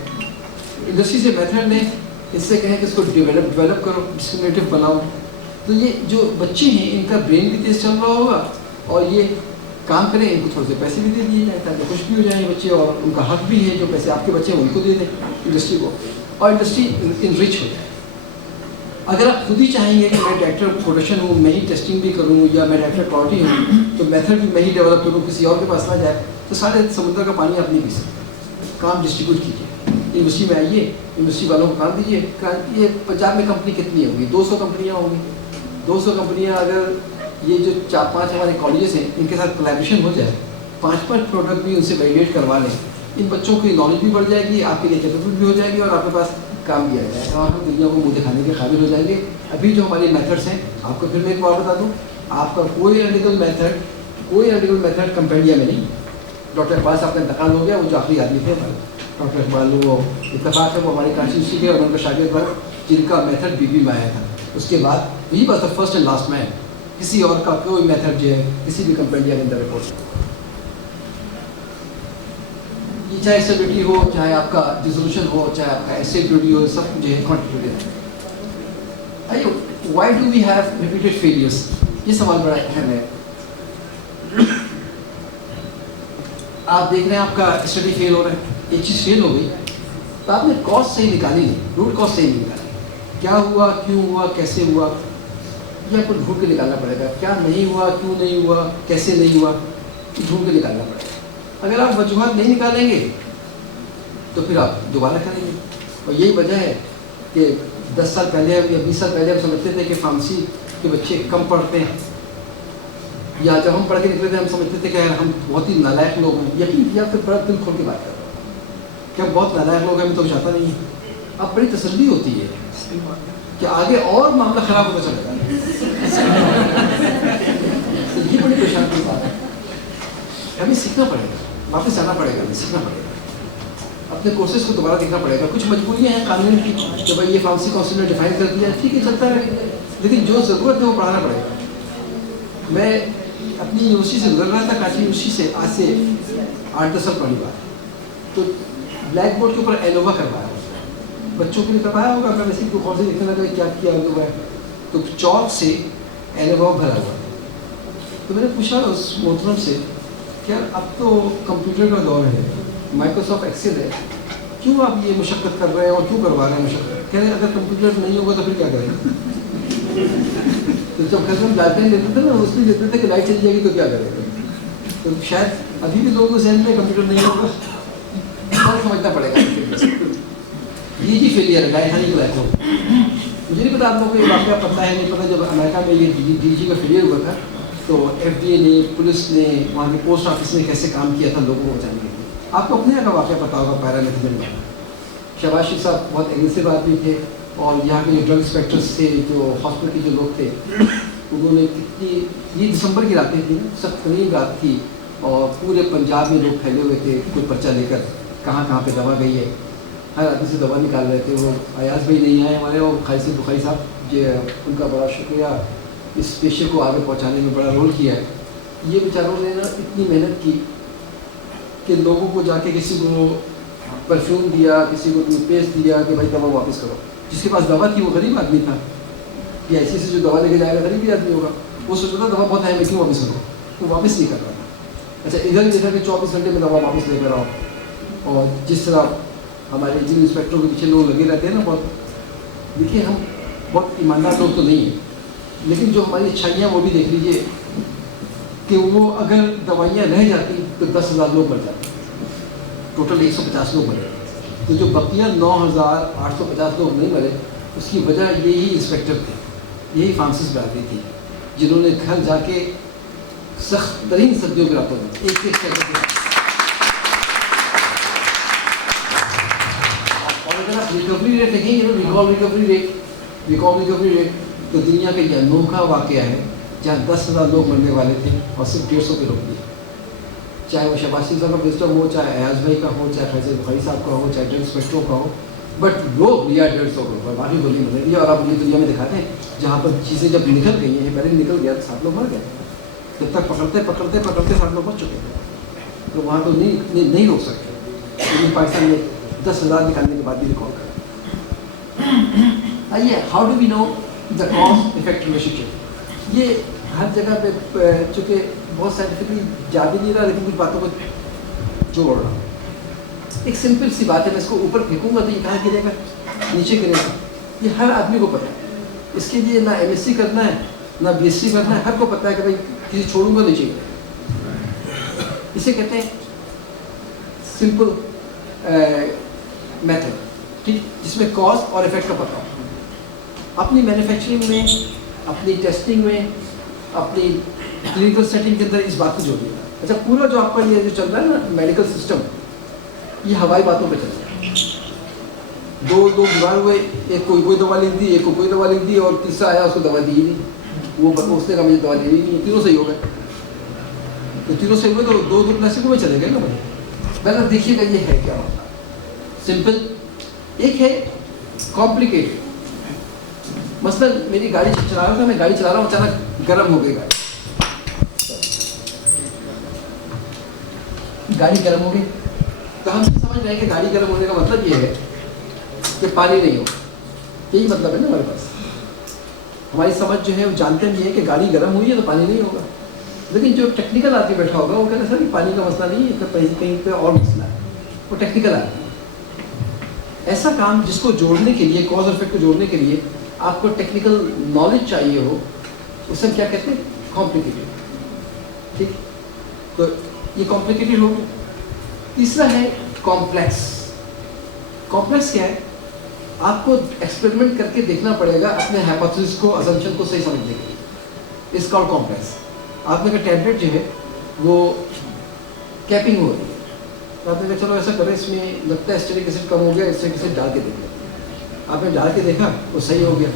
انڈسٹری سے میتھڈ لیں, اس سے کہیں کہ اس کو ڈیولپ کرو, ڈسکریمنیٹو بناؤ. تو یہ جو بچے ہیں ان کا برین بھی تیز چل رہا ہوگا اور یہ کام کریں, ان کو تھوڑے سے پیسے بھی دے دیے جائیں تاکہ خوش بھی ہو جائیں بچے, اور ان کا حق بھی ہے جو پیسے آپ کے بچے ہیں ان کو دے دیں انڈسٹری کو, اور انڈسٹری انرچ ہو جائے. اگر آپ خود ہی چاہیں گے کہ میں ڈائریکٹر پروڈکشن ہوں, میں ہی ٹیسٹنگ بھی کروں, یا میں ڈائریکٹر کوالٹی ہوں, تو میتھڈ بھی میں ہی ڈیولپ کروں, کسی اور کے پاس نہ جائے, تو سارے سمندر کا پانی آپ نہیں پی سکتے. کام ڈسٹریبیوٹ کیجیے. یونیورسٹی میں آئیے, یونیورسٹی والوں کو کام دیجیے. یہ پنجاب میں کمپنی کتنی ہوگی؟ 200 کمپنیاں ہوں گی. 200 کمپنیاں اگر یہ جو 4-5 ہمارے کالجز ہیں ان کے ساتھ کولیبریشن ہو جائے, 5 پروڈکٹ بھی ان سے ویلیڈیٹ کروا لیں, ان بچوں کی نالج بھی بڑھ جائے گی, آپ کے لیے کیپیبل بھی ہو جائے گی, اور آپ کے پاس کام بھی آ جائے گا, اور ہم دنیا کو منہ دکھانے کے قابل ہو جائیں گے. ابھی جو ہمارے میتھڈس ہیں, آپ کو پھر میں ایک بات بتا دوں, آپ کا کوئی انالیٹیکل میتھڈ کمپینڈیا میں نہیں. ڈاکٹر اقبال صاحب کا انتقال ہو گیا, وہ جو آخری آدمی تھے ہمارے ڈاکٹر اقبال, وہ اتفاق ہے وہ ہماری کانچی یونیورسٹی کے اور ان کا شاگرد پر جن کا میتھڈ بی میں آیا تھا. اس کے بعد یہی بس the first and last main. کسی اور کا کوئی میتھڈ جو ہے کسی بھی کمپینڈیا کے اندر رپورٹ, یہ چاہے اسٹیبلٹی ہو, چاہے آپ کا ڈیزولوشن ہو, چاہے آپ کا ایسیڈیٹی ہو, سب جو ہے کوانٹیٹیو ہے. Why do we have repeated failures? یہ سوال بڑا اہم ہے. آپ دیکھ رہے ہیں آپ کا اسٹڈی فیل ہو رہا ہے, ایک چیز فیل ہو گئی تو آپ نے کاز صحیح نکالی نہیں, روٹ کاز صحیح نہیں نکالی. کیا ہوا, کیوں ہوا, کیسے ہوا, یہ آپ کو ڈھونڈ کے نکالنا پڑے گا. کیا نہیں ہوا, کیوں نہیں ہوا, کیسے نہیں ہوا, ڈھونڈ کے نکالنا پڑے گا. اگر آپ وجوہات نہیں نکالیں گے تو پھر آپ دوبارہ کریں گے. اور یہی وجہ ہے کہ 10 سال پہلے یا 20 سال پہلے ہم سمجھتے تھے کہ فارمیسی کے بچے کم پڑھتے ہیں, یا جب ہم پڑھ کے نکلے تھے ہم سمجھتے تھے کہ ہم بہت ہی نالائق لوگ ہیں. یقین کیا پھر بڑا دل کھول کے بات کر رہا ہوں کہ ہم بہت نالائق لوگ ہیں, ہمیں تو چاہتا نہیں ہے. اب بڑی تسلی ہوتی ہے کہ آگے اور معاملہ خراب ہوتا چلے گا. یہ بڑی پریشان کی بات ہے. ہمیں سیکھنا پڑے گا, واپس آنا پڑے گا, ہمیں سیکھنا پڑے گا, اپنے کورسز کو دوبارہ دیکھنا پڑے گا. کچھ مجبوریاں ہیں قانون کی کہ بھائی یہ فارمیسی کونسل نے ڈیفائن کر دیا, ٹھیک ہے چلتا ہے, لیکن جو ضرورت ہے وہ پڑھانا پڑے گا. میں اپنی یونیورسٹی سے گزر رہا تھا, کانچی یونیورسٹی سے, آج سے 8-10 سال پہلی بات, تو بلیک بورڈ کے اوپر اینووا کروایا, بچوں کے لیے کروایا ہوگا. میں ویسے غور سے دیکھنے لگا کیا کیا ہوا ہے, تو چوک سے اینووا بھرا ہوا. تو میں نے پوچھا اس محترم سے کہ اب تو کمپیوٹر کا دور ہے, مائکروسافٹ ایکسل ہے, کیوں آپ یہ مشقت کر رہے ہیں اور کیوں کروا رہے ہیں مشقت؟ کہہ رہے ہیں اگر کمپیوٹر نہیں ہوگا تو پھر کیا کریں. تو جب گھر میں لائٹ لائن دیتے تھے نا, اس لیے دیتے تھے کہ لائٹ چلی جائے گی تو کیا کریں گے. تو شاید ابھی بھی لوگوں کے ذہن میں کمپیوٹر نہیں ہوگا, بہت سمجھنا پڑے گا. یہ جی فیلئر ہے لائٹ ہانی بلیک ہول. مجھے نہیں پتا آپ لوگوں کو یہ واقعہ پتہ ہے نہیں پتا. جب امریکہ میں یہ ڈی جی کا فیلئر ہوا تھا تو ایف ڈی اے نے, پولیس نے, وہاں کے پوسٹ آفس نے کیسے کام کیا تھا لوگوں کو بچانے کے لیے. آپ کو اپنے یہاں کا واقعہ پتا ہوگا پیرا میتھڈ میں. شہباز شریف صاحب بہت ایگریسو آدمی تھے, اور یہاں کے جو ڈرگ انسپیکٹرس تھے, جو ہاسپٹل کے جو لوگ تھے, انہوں نے کتنی, یہ دسمبر کی راتیں تھیں, سخت ترین رات تھی, اور پورے پنجاب میں لوگ پھیلے ہوئے تھے کوئی پرچہ لے کر, کہاں کہاں پہ دوا گئی ہے, ہر آدمی سے دوا نکال رہے تھے. وہ ایاز بھائی نہیں آئے ہمارے, اور خالص بخاری صاحب جو ان کا بڑا شکریہ, اس پیشے کو آگے پہنچانے میں بڑا رول کیا ہے. یہ بیچاروں نے نا اتنی محنت کی کہ لوگوں کو جا کے کسی کو پرفیوم دیا, کسی کو ٹوتھ پیسٹ دیا کہ بھائی دوا واپس کرو. جس کے پاس دوا تھی وہ غریب آدمی تھا, کہ ایسے سے جو دوا لے کے جائے گا غریب ہی آدمی ہوگا. وہ سوچتا تھا دوا بہت ہے, میں کیوں واپس کروں, وہ واپس نہیں کر رہا تھا. اچھا ادھر بھی دیکھا کہ 24 گھنٹے میں دوا واپس لے کر آؤ, اور جس طرح ہمارے جن انسپیکٹروں کے پیچھے لوگ لگے رہتے ہیں نا بہت, دیکھیے ہم بہت ایماندار لوگ تو نہیں ہیں, لیکن جو ہماری اچھائیاں وہ بھی دیکھ لیجیے کہ وہ اگر دوائیاں رہ جاتی تو 10,000 لوگ مر جاتے, ٹوٹل 150 لوگ مرے. تو جو بقیہ 9,850 لوگ نہیں مرے, اس کی وجہ یہی انسپیکٹر تھے, یہی فارمسسٹ برادری تھی, جنہوں نے گھر جا کے سخت ترین سردیوں کے راتوں میں ایک سیکنڈ. اور اگر آپ ریکوری ریٹ دیکھیں گے, ریکال ریکوری ریٹ, تو دنیا کا یہ انوکھا واقعہ ہے جہاں 10,000 لوگ مرنے والے تھے اور صرف 150 پہ روک دیا. چاہے وہ شہباز شریف صاحب کا وزڈم ہو, چاہے ایاز بھائی کا ہو, چاہے فیصل بخاری صاحب کا ہو, چاہے ڈرگ انسپیکٹروں کا ہو, بٹ لوگ لیا 150 کروڑ باقی گولی مر رہی ہے. اور آپ یہ دنیا میں دکھاتے ہیں جہاں پر چیزیں جب نکل گئی ہیں, پہلے نکل گیا تو 7 لوگ مر گئے, جب تک پکڑتے 7 لوگ مر چکے ہیں. تو وہاں تو نہیں روک سکتے, لیکن پاکستان میں 10,000 نکالنے کے بعد بھی ریکارڈ کرا. آئیے, how do we know the cause effect relationship. یہ ہر جگہ پہ چونکہ بہت سائنٹیفکلی جا بھی نہیں رہا, لیکن کچھ باتوں کو جوڑ رہا. ایک سمپل سی بات ہے, میں اس کو اوپر پھینکوں گا تو یہ کہاں گرے گا, نیچے گرے گا. یہ ہر آدمی کو پتہ ہے. اس کے لیے نہ MSc کرنا ہے نہ BSc کرنا ہے, ہر کو پتہ ہے کہ بھائی کسی چھوڑوں گا نیچے گرے. اسے کہتے ہیں سمپل میتھڈ, ٹھیک, جس میں کاز اور افیکٹ کا پتہ ہو. اپنی مینوفیکچرنگ میں, اپنی ٹیسٹنگ میں, اپنی کلینکل سیٹنگ کے اندر اس بات کو جوڑیے گا. اچھا, پورا جو آپ کا یہ جو چل رہا ہے نا میڈیکل سسٹم, یہ ہوائی باتوں پہ چل رہا ہے. دو بیمار ہوئے, ایک کو کوئی دوا لکھ دی, ایک کو کوئی دوا لکھ دی, اور تیسرا آیا اس کو دوا دی ہی نہیں, وہ اس نے کہا مجھے دوا دینی نہیں. تینوں صحیح ہو گئے, تو تینوں صحیح ہوئے تو دو پلاسٹک میں چلے گئے نا بھائی. پہلے دیکھیے گا یہ ہے کیا ہوتا ہے. سمپل. ایک ہے کمپلیکیٹڈ. مثلا میری گاڑی چلا رہا تھا, میں گاڑی چلا رہا ہوں, اچانک گرم ہو گئی گاڑی گرم ہو گئی. تو ہم سمجھ رہے ہیں کہ گاڑی گرم ہونے کا مطلب یہ ہے کہ پانی نہیں ہوگا. یہی مطلب ہے نا ہمارے پاس. ہماری سمجھ جو ہے وہ جانتے بھی ہے کہ گاڑی گرم ہوئی ہے تو پانی نہیں ہوگا, لیکن جو ٹیکنیکل آدمی بیٹھا ہوگا وہ کہتے ہیں سر پانی کا مسئلہ نہیں ہے, کہیں پہ اور مسئلہ ہے. وہ ٹیکنیکل آدمی. ایسا کام جس کو جوڑنے کے لیے, کاز اور افیکٹ کو جوڑنے کے لیے آپ کو ٹیکنیکل نالج چاہیے ہو, اسے کیا کہتے ہیں, کمپلیکیٹڈ. ٹھیک, تو یہ کمپلیکیٹڈ ہو گیا. تیسرا ہے کمپلیکس. کمپلیکس کیا ہے, آپ کو ایکسپیریمنٹ کر کے دیکھنا پڑے گا اپنے ہائپوتھیسس کو, اسمپشن کو صحیح سمجھنے کے لیے. اس کا کمپلیکس. آپ نے کہا ٹیبلٹ جو ہے وہ کیپنگ ہو رہی ہے, تو آپ نے کہا چلو ایسا کریں, اس میں لگتا ہے اسٹیرک ایسڈ کم ہو گیا, اسٹیرک ایسڈ ڈال کے دیکھ لیں. آپ نے ڈال کے دیکھا وہ صحیح ہو گیا,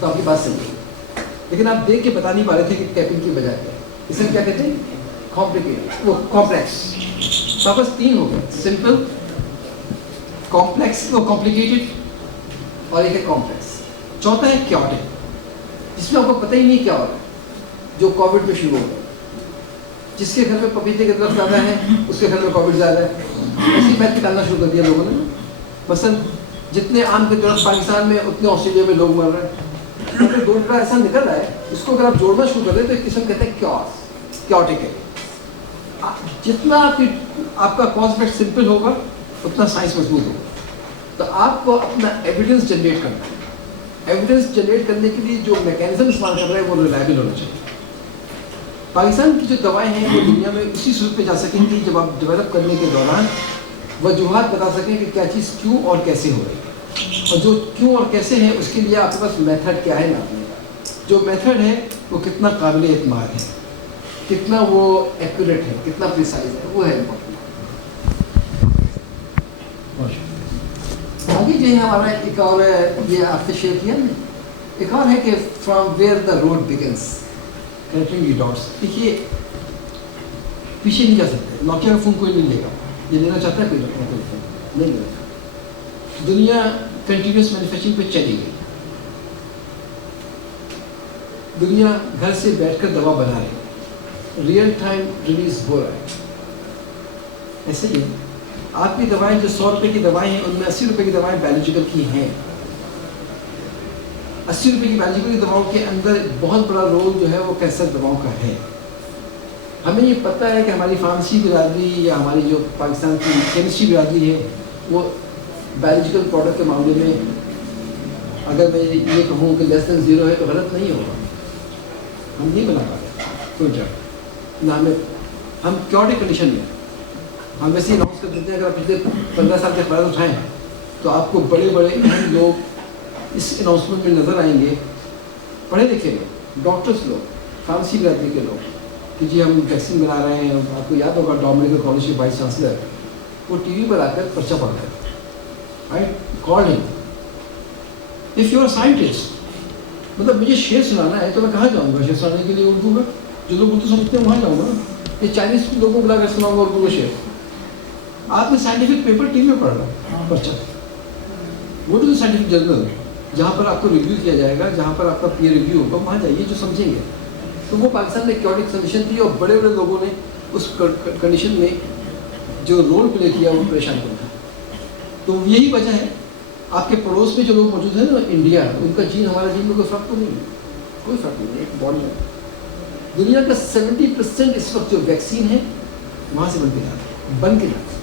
تو آپ کی بات صحیح ہے, لیکن آپ دیکھ کے بتا نہیں پا رہے تھے کہ کیپنگ کی وجہ کیا ہے. اسے کیا کہتے ہیں, کمپلیکیٹڈ, وہ کمپلیکس. تو بس 3 ہو گئے, سمپل, کمپلیکس, وہ کمپلیکیٹڈ, اور ایک ہے کمپلیکس. چوتھا ہے کیوٹک, جس میں آپ کو پتہ ہی نہیں کیا ہو رہا ہے, جو کووڈ میں شروع ہو گیا. جس کے گھر میں پپیتے کے درخت زیادہ ہے اس کے گھر میں کووڈ زیادہ ہے. ایسی میتھ نکالنا شروع کر دیا لوگوں نے. مثلاً جتنے آم کے درخت پاکستان میں اتنے آسٹریلیا میں لوگ مر رہے ہیں. اگر 2 ڈرا ایسا نکل رہا ہے, اس کو اگر آپ جوڑنا شروع کر دیں تو ایک قسم کہتے ہیں کیوٹک ہے. جتنا آپ کا کاز افیکٹ سمپل ہوگا اتنا سائنس مضبوط ہوگا. تو آپ کو اپنا ایویڈنس جنریٹ کرنا ہے. ایویڈنس جنریٹ کرنے کے لیے جو میکینزم استعمال کر رہے ہیں وہ ریلائبل ہونا چاہیے. پاکستان کی جو دوائیں ہیں وہ دنیا میں اسی صورت پہ جا سکیں گی جب آپ ڈیولپ کرنے کے دوران وجوہات بتا سکیں کہ کیا چیز کیوں اور کیسے ہو رہی ہے, اور جو کیوں اور کیسے ہیں اس کے لیے آپ کے پاس میتھڈ کیا ہے ناپنے کا. جو میتھڈ ہے وہ کتنا قابل اعتماد ہے, کتنا وہ ایکوریٹ ہے, کتنا پریسائز ہے, وہ ہے امپورٹنٹ. آگے جو ہے ہمارا ایک اور یہ آپ سے شیئر کیا نا, ایک اور ہے کہ from where the road begins, connecting the dots. دیکھیے پیچھے نہیں جا سکتے, نوکیا کا فون کوئی نہیں لے گا, یہ لینا چاہتا ہے کوئی نوکیا کا فون نہیں لے گا. دنیا کنٹینیوس مینوفیکچرنگ پہ چلی گئی. دنیا گھر سے بیٹھ کر دوا بنا رہی ہے, ریئل ٹائم ریلیز ہو رہا ہے. ایسے ہی آپ کی دوائیں جو 100 روپے کی دوائیں ہیں ان میں 80 روپے کی دوائیں بایولوجیکل کی ہیں. 80 روپے کی بایولوجیکل کی دواؤں کے اندر بہت بڑا رول جو ہے وہ کینسر دواؤں کا ہے. ہمیں یہ پتہ ہے کہ ہماری فارمیسی برادری یا ہماری جو پاکستان کی کیمسٹری برادری ہے وہ بایولوجیکل پروڈکٹ کے معاملے میں اگر میں یہ کہوں کہ لیس دین زیرو ہے تو غلط نہیں ہوگا. ہم نہیں بنا پاتے کوئی ڈرگ، نہ ہم کیورٹی کنڈیشن میں. ہم ویسے ہی اناؤنس کر دیتے ہیں. اگر آپ پچھلے 15 سال کے اخبار اٹھائیں تو آپ کو بڑے بڑے اہم لوگ اس اناؤنسمنٹ میں نظر آئیں گے، پڑھے لکھے لوگ، ڈاکٹرس لوگ، فارمیسی برادری کے لوگ، کہ جی ہم ویکسین بنا رہے ہیں. آپ کو یاد ہوگا ڈاؤن میڈیکل کالج کے وائس چانسلر وہ ٹی وی پر آ کر پرچہ پڑھ رہے تھے. آئی کالڈ ہم. اف یو آر سائنٹسٹ، مطلب مجھے شعر سنانا ہے تو میں کہاں جاؤں گا شعر سنانے کے لیے؟ اردو میں جو لوگ اردو سمجھتے ہیں وہاں جاؤں گا. یہ چائنیز لوگوں کو بلا کر سناؤں گا اردو کا شعر. آپ نے سائنٹیفک پیپر ٹی وی میں پڑھ رہا پرچہ، وہ ٹو سائنٹیفک جرنل جہاں پر آپ کو ریویو کیا جائے گا، جہاں پر آپ کا پیئر ریویو ہوگا، وہاں جائیے جو سمجھیں گے. تو وہ پاکستان میں کیوٹک کنڈیشن تھی اور بڑے بڑے لوگوں نے اس کنڈیشن میں جو رول پلے کیا وہ پریشان کر تھا. تو یہی وجہ ہے آپ کے پڑوس میں جو لوگ موجود ہیں نا انڈیا، ان کا جین ہمارا جین میں کوئی فرق تو نہیں ہے، کوئی فرق نہیں ہے. ایک باڈی میں دنیا کا 70% اس وقت جو ویکسین ہے وہاں سے بن کے جاتا ہے.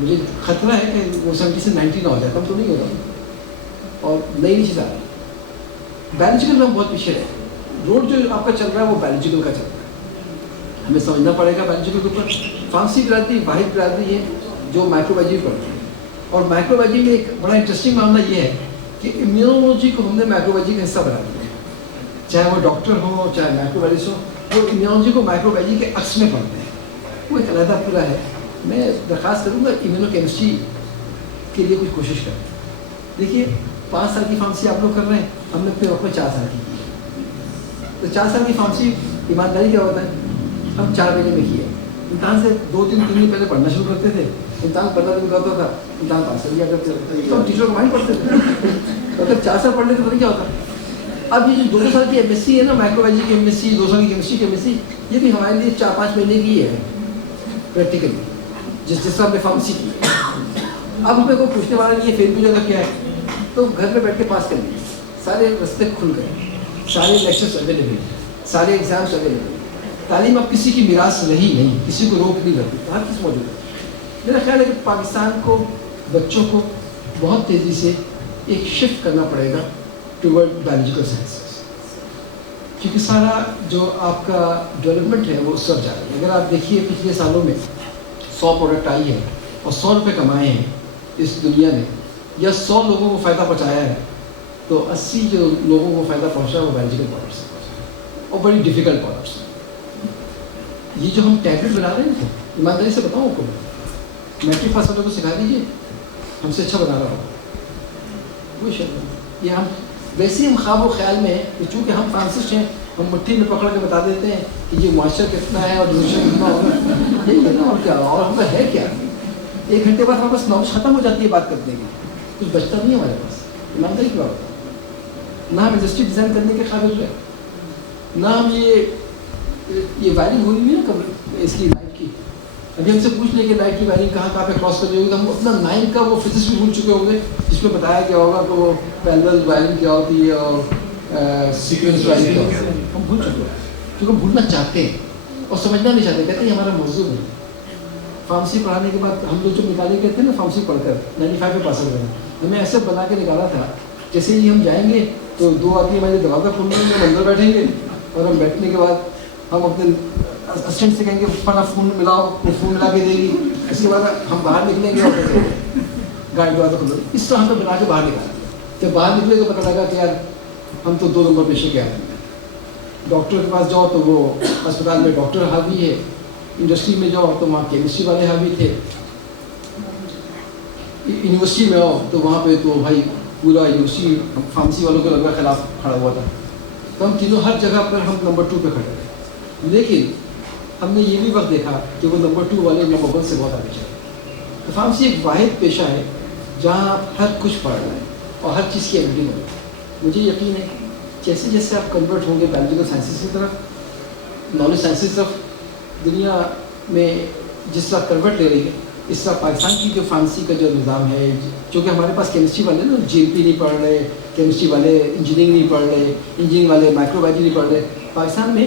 مجھے خطرہ ہے کہ وہ 70 سے 90 نہ ہو جائے، کم تو نہیں ہوگا. اور نئی چیز آ رہی ہے. بایولوجیکل میں ہم بہت پیچھے رہے. روڈ جو آپ کا چل رہا ہے وہ بایولوجیکل کا چل رہا ہے، ہمیں سمجھنا پڑے گا بایولوجیکل کے اوپر. فارمیسی برادری واحد برادری ہے جو مائکرو بایولوجی پڑھتی ہے. اور مائکرو بایولوجی میں ایک بڑا انٹرسٹنگ معاملہ یہ ہے کہ امیونولوجی کو ہم نے مائکرو بایولوجی کا حصہ بنا دیا. چاہے وہ ڈاکٹر ہو چاہے مائکرو بایولوجسٹ ہو، وہ امیونولوجی کو مائکرو بایولوجی کے عکس میں پڑھتے ہیں. وہ ایک علیحدہ پورا ہے. میں درخواست کروں گا امیونو کیمسٹری کے لیے کچھ کوشش کریں. دیکھیے 5 سال کی فارمیسی آپ لوگ کر رہے ہیں، ہم نے اپنے وقت میں 4 سال کی. تو 4 سال کی فارمیسی ایمانداری کیا ہوتا ہے؟ ہم 4 مہینے میں کیے. امتحان سے 2-3 دن پہلے پڑھنا شروع کرتے تھے. امتحان 15 دن کا ہوتا تھا، امتحان پاس کر لیا کرتے تھے. تو ہم ٹیچروں کو مائنڈ پڑھتے تھے. اگر 4 سال پڑھ لیتے تو کیا ہوتا؟ اب یہ جو 2 سال کی ایم ایس سی ہے نا، مائکرو بایولوجی کی ایم ایس سی، 2 سال کی کیمسٹری کی ایم ایس سی، یہ بھی ہمارے لیے 4-5 مہینے کی ہے پریکٹیکلی، جس طرح ہم نے فارمیسی کی. اب ہمیں کوئی پوچھنے والا نہیں ہے فیل بھی جگہ کیا ہے، تو گھر میں بیٹھ کے پاس کر لیجیے. سارے رستے کھل گئے، سارے لیکچرس اویلیبل، سارے ایگزامس اویلیبل. تعلیم اب کسی کی میراث رہی نہیں، کسی کو روک نہیں لگتی، ہر چیز موجود ہے. میرا خیال ہے کہ پاکستان کو بچوں کو بہت تیزی سے ایک شفٹ کرنا پڑے گا ٹورڈ بایولوجیکل سائنسز، کیونکہ سارا جو آپ کا ڈیولپمنٹ ہے وہ اس طرف جا رہی ہے. اگر آپ دیکھیے پچھلے سالوں میں 100 پروڈکٹ آئی ہے اور 100 روپے کمائے ہیں اس دنیا نے، یا 100 لوگوں کو فائدہ پہنچایا ہے، تو 80 جو لوگوں کو فائدہ پہنچا ہے وہ بایولوجیکل پروڈکٹس سے پہنچا، اور بڑی ڈیفیکلٹ پروڈکٹس. یہ جو ہم ٹیبلٹ بنا رہے ہیں، ایمانداری سے بتاؤں آپ کو، میٹرک پاس والوں کو سکھا دیجیے ہم سے اچھا بنا رہا ہوگا. کوئی شک نہیں. یہ ہم ویسے ہم خواب و خیال میں ہیں کہ چونکہ ہم فارمسسٹ ہیں، ہم مٹھی میں پکڑ کے بتا دیتے ہیں کہ یہ موائسچر کتنا ہے اور ڈوریشن کتنا ہوگا. یہی ہے نا، اور کیا، اور ہمیں ہے کیا. 1 گھنٹے بعد ہمارے پاس نالج ختم ہو جاتی ہے بات کرنے کی، کچھ بچتا نہیں ہے ہمارے پاس. ایمانداری کی بات ہوتا ہے. نہ ہم انڈسٹری ڈیزائن کرنے کے قابل رہے، نہ ہم یہ وائرنگ ہوئی ہوئی ہے نا کب اس کی لائٹ کی. ابھی ہم سے پوچھ لیں کہ لائٹ کی وائرنگ کہاں پہ کراس کر رہی ہوگی، تو ہم اپنا 9 کا وہ فزکس بھی بھول چکے ہوں گے جس میں بتایا گیا ہوگا کہ وہ پیرلل وائرنگ کیا ہوتی ہے اور سیکوینس وائرنگ کیا ہوتی ہے. ہم بھول چکے ہیں کیونکہ ہم بھولنا چاہتے ہیں اور سمجھنا نہیں چاہتے. کہتے ہیں یہ ہمارا موضوع نہیں. فارمیسی پڑھانے کے بعد ہم لوگ جو نکالے کہتے ہیں نا، فارمیسی پڑھ کر 95 پہ پاس ہو گئے. ہمیں ایسے بنا کے نکالا تھا جیسے ہی ہم جائیں گے تو 2 آدمی ہمارے دروازہ کھولنے میں ہم اندر بیٹھیں گے، اور ہم بیٹھنے کے بعد ہم اپنے اسسٹنٹ سے کہیں گے فلاں فون ملاؤ، وہ فون ملا کے دے گی. اس کے بعد ہم باہر نکلیں گے اور گاڑی دروازہ کھولو. اس طرح ہمیں بنا کے باہر نکالا. جب باہر نکلے تو پتہ لگا کہ یار ہم تو 2 نمبر پیشے کے آدمی ہیں. ڈاکٹر کے پاس جاؤ تو وہ اسپتال میں ڈاکٹر حاوی ہے، انڈسٹری میں جاؤ تو وہاں کیمسٹری والے حاوی تھے، یونیورسٹی میں آؤ تو وہاں پہ تو بھائی پورا یونیورسٹی فارمیسی والوں کو لگ رہا خلاف کھڑا ہوا تھا. تو ہم تینوں ہر جگہ پر ہم نمبر 2 پہ کھڑے تھے. لیکن ہم نے یہ بھی وقت دیکھا کہ وہ نمبر 2 والے نمبر 1 سے بہت آگے چلے. تو فارمیسی ایک واحد پیشہ ہے جہاں آپ ہر کچھ پڑھ رہے ہیں اور ہر چیز کی ایویڈنگ ہو. مجھے یقین ہے جیسے جیسے آپ کنورٹ ہوں گے بایولوجیکل سائنسز کی طرف، نالج سائنسز کی طرف، دنیا میں جس طرح کنورٹ لے رہی ہے، اس طرح پاکستان کی جو فارمیسی کا جو نظام ہے، چونکہ ہمارے پاس کیمسٹری والے نا جی ایم پی نہیں پڑھ رہے، کیمسٹری والے انجینئرنگ نہیں پڑھ رہے، انجینئرنگ والے مائکرو بایولوجی نہیں پڑھ رہے. پاکستان میں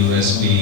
USP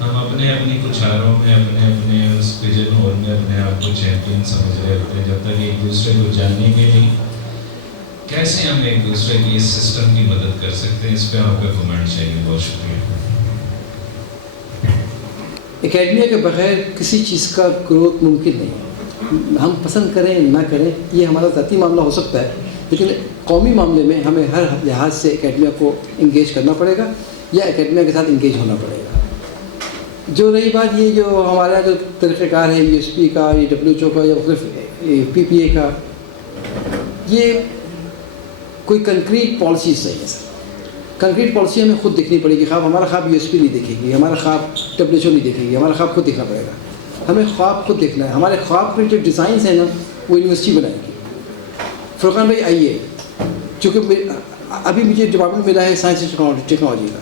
ہم اپنے اپنی کچھاروں میں اپنے اس پجن ہول میں اپنے آپ کو چیمپئن سمجھ رہے ہوتے ہیں، جب تک ایک دوسرے کو جانیں گے نہیں کیسے ہم ایک دوسرے کی اس سسٹم کی مدد کر سکتے ہیں. اس پہ آپ کا کمنٹ چاہیے. بہت شکریہ. اکیڈمیا کے بغیر کسی چیز کا گروتھ ممکن نہیں ہے. ہم پسند کریں نہ کریں یہ ہمارا ذاتی معاملہ ہو سکتا ہے، لیکن قومی معاملے میں ہمیں ہر لحاظ سے اکیڈمیا کو انگیج کرنا پڑے گا یا اکیڈمیا کے ساتھ انگیج ہونا پڑے گا. جو رہی بات یہ جو ہمارا جو طریقہ کار ہے USP کا، یہ WHO کا یا مختلف PPA کا، یہ کوئی کنکریٹ پالیسیز نہیں ہے سر. کنکریٹ پالیسی ہمیں خود دیکھنی پڑے گی. خواب ہمارا خواب USP نہیں دیکھے گی، ہمارا خواب WHO نہیں دیکھے گی، ہمارا خواب خود دیکھنا پڑے گا. ہمیں خواب خود دیکھنا ہے. ہمارے خواب کے جو ڈیزائنس ہیں نا وہ یونیورسٹی بنائے گی. فرقان بھائی آئیے، چونکہ ابھی مجھے ڈپارٹمنٹ ملا ہے سائنس اینڈ ٹیکنالوجی کا،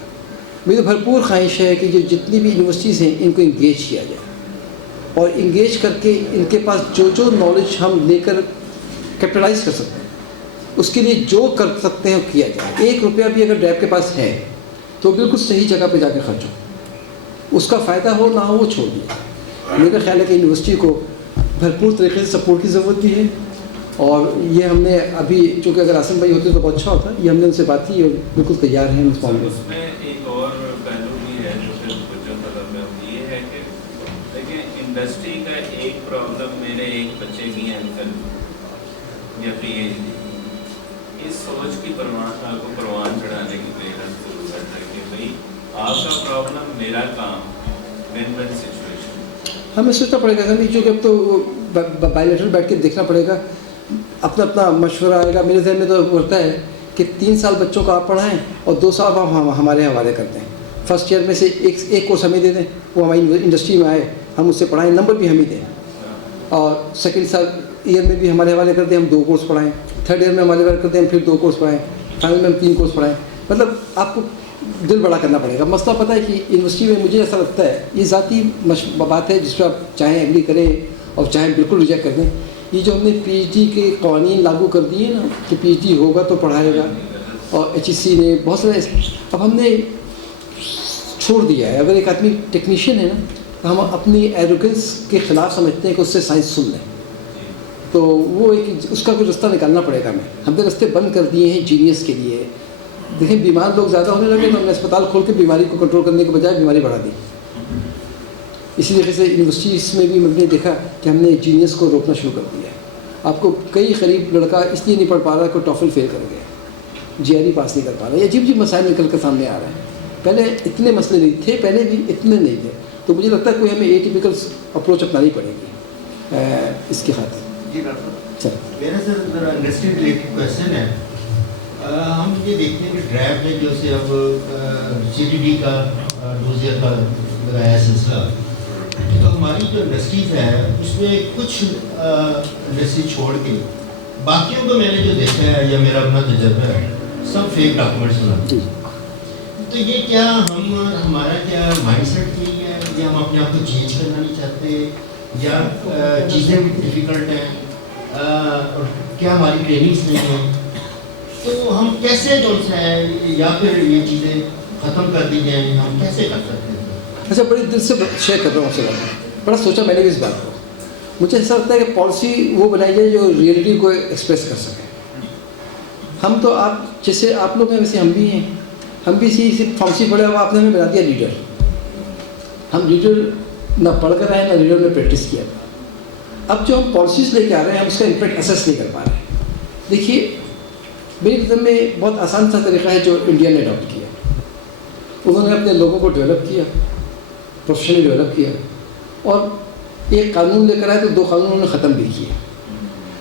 میری بھرپور خواہش ہے کہ جو جتنی بھی یونیورسٹیز ہیں ان کو انگیج کیا جائے اور انگیج کر کے ان کے پاس جو نالج ہم لے کر کیپٹلائز کر سکتے ہیں اس کے لیے جو کر سکتے ہیں وہ کیا جائے. 1 روپیہ بھی اگر ڈیب کے پاس ہے تو بالکل صحیح جگہ پہ جا کے خرچ ہو، اس کا فائدہ ہو نہ ہو وہ چھوڑ دیا. میرا خیال ہے کہ یونیورسٹی کو بھرپور طریقے سے سپورٹ کی ضرورت بھی ہے، اور یہ ہم نے ابھی چونکہ اگر آسم بھائی ہوتے تو بہت اچھا ہوتا. یہ ہم نے ان سے بات کی اور بالکل تیار ہیں اس معاملے اس میں ایک اور پہلو بھی ہے جو طلب میں یہ ہے کہ دیکھیں انڈسٹری کا ایک پرابلم میرے ایک بچے کی انکل یا PhD اس سوچ کی پروان چڑھانے کی ضرورت ہے کہ بھائی آپ کا پرابلم میرا کام ون ون سچویشن. ہمیں سوچنا پڑے گا چونکہ اب تو بائیلیٹرل بیٹھ کے دیکھنا پڑے گا، اپنا اپنا مشورہ آئے گا. میرے ذہن میں تو ہوتا ہے کہ 3 سال بچوں کو آپ پڑھائیں اور 2 سال ہم ہمارے حوالے کرتے ہیں. فرسٹ ایئر میں سے ایک کورس ہمیں دے دیں، وہ ہماری انڈسٹری میں آئے، ہم اس سے پڑھائیں، نمبر بھی ہم ہی دیں. اور سیکنڈ ایئر میں بھی ہمارے حوالے کر دیں، ہم 2 کورس پڑھائیں. تھرڈ ایئر میں ہمارے حوالے کرتے ہیں، پھر 2 کورس پڑھائیں. فائنل میں ہم 3 کورس پڑھائیں. مطلب آپ کو دل بڑا کرنا پڑے گا. مسئلہ پتہ ہے کہ یونیورسٹی میں مجھے ایسا لگتا ہے یہ ذاتی بات ہے جس پہ آپ چاہیں ایگری کریں اور چاہیں بالکل ریجیکٹ کر دیں. یہ جو ہم نے PhD کے قوانین لاگو کر دیے نا کہ PhD ہوگا تو پڑھائے گا، اور HEC نے بہت سارے، اب ہم نے چھوڑ دیا ہے. اگر ایک آدمی ٹیکنیشین ہے نا تو ہم اپنی ایروگنس کے خلاف سمجھتے ہیں کہ اس سے سائنس سن لیں، تو وہ ایک اس کا کوئی رستہ نکالنا پڑے گا. ہم نے رستے بند کر دیے ہیں جینیس کے لیے. دیکھیں بیمار لوگ زیادہ ہونے لگے تو ہم نے اسپتال کھول کے بیماری کو کنٹرول کرنے کے بجائے بیماری بڑھا دی. اسی طریقے سے یونیورسٹیز میں بھی ہم نے دیکھا کہ ہم نے جینیس کو روکنا شروع کر دیا ہے. آپ کو کئی قریب لڑکا اس لیے نہیں پڑھ پا رہا کہ ٹافل فیل کر گیا، GRE پاس نہیں کر پا رہا. یہ عجیب مسائل نکل کر سامنے آ رہے ہیں. پہلے اتنے مسئلے نہیں تھے، پہلے بھی اتنے نہیں تھے. تو مجھے لگتا ہے کوئی ہمیں ایٹیپیکل اپروچ اپنانی پڑے گی اس کی خاطر. جی ڈاکٹر، میرا سر ذرا انڈسٹری ریلیٹڈ کویشچن ہے. ہم یہ دیکھتے ہیں کہ ڈرائیو میں جو سے اب CTD کا ڈوزیا کا لگایا سلسلہ، تو ہماری جو انڈسٹریز ہے اس میں کچھ انڈسٹری چھوڑ کے باقیوں کو میں نے جو دیکھا ہے یا میرا اپنا تجربہ ہے سب فیک ڈاکومنٹس بناتے ہیں. تو یہ کیا ہمارا کیا مائنڈ سیٹ یہی ہے یا ہم اپنے آپ کو چینج کرنا نہیں چاہتے یا چیزیں ڈیفیکلٹ ہیں، کیا ہماری ٹریننگس نہیں ہیں؟ تو ہم کیسے جو ہے یا پھر یہ چیزیں ختم کر دی جائیں، ہم کیسے کر سکتے ہیں؟ اچھا، بڑی دل سے شیئر کر رہا ہوں آپ سے بات. بڑا سوچا میں نے بھی اس بات کو. مجھے ایسا لگتا ہے کہ پالیسی وہ بنائی جائے جو ریئلٹی کو ایکسپریس کر سکے. ہم تو آپ جیسے آپ لوگ ہیں ویسے ہم بھی ہیں. ہم بھی اسی فارمیسی پڑھے ہوا، آپ نے ہمیں بنا دیا لیڈر. ہم لیڈر نہ پڑھ کر آئے نہ لیڈر نے پریکٹس کیا. اب جو ہم پالیسیز لے کے آ رہے ہیں ہم اس کا امپیکٹ اسیس نہیں کر پا رہے ہیں. دیکھیے میری نظر میں بہت آسان سا طریقہ ہے جو انڈیا نے اڈاپٹ کیا. انہوں نے اپنے لوگوں کو ڈیولپ کیا، پروفیشنلی ڈیولپ کیا، اور ایک قانون لے کر آئے تو 2 قانون انہوں نے ختم بھی کیے.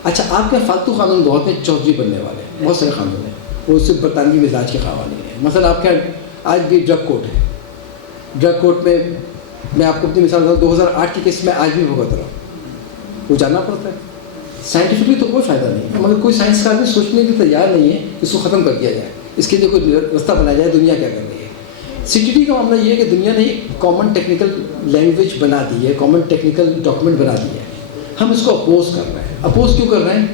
اچھا، آپ کے فالتو قانون بہت ہیں، چودھری بننے والے بہت سارے قانون ہیں، وہ صرف برطانوی مزاج کے قوانین ہیں. مثلا آپ کے آج بھی ڈرگ کورٹ ہے. ڈرگ کورٹ میں میں آپ کو اپنی مثال بتاؤں، 2008 کے کیس میں آج بھی بھگت رہا ہوں. وہ جاننا پڑتا ہے. سائنٹیفکلی تو کوئی فائدہ نہیں ہے، مگر کوئی سائنس کا آدمی سوچنے کی تیار نہیں ہے کہ اس کو ختم کر دیا جائے. اس کے لیے کوئی رستہ بنایا جائے. دنیا کیا کر رہی ہے؟ CTD کا معاملہ یہ ہے کہ دنیا نے کامن ٹیکنیکل لینگویج بنا دی ہے، کامن ٹیکنیکل ڈاکومنٹ بنا دیا ہے. ہم اس کو اپوز کر رہے ہیں. اپوز کیوں کر رہے ہیں؟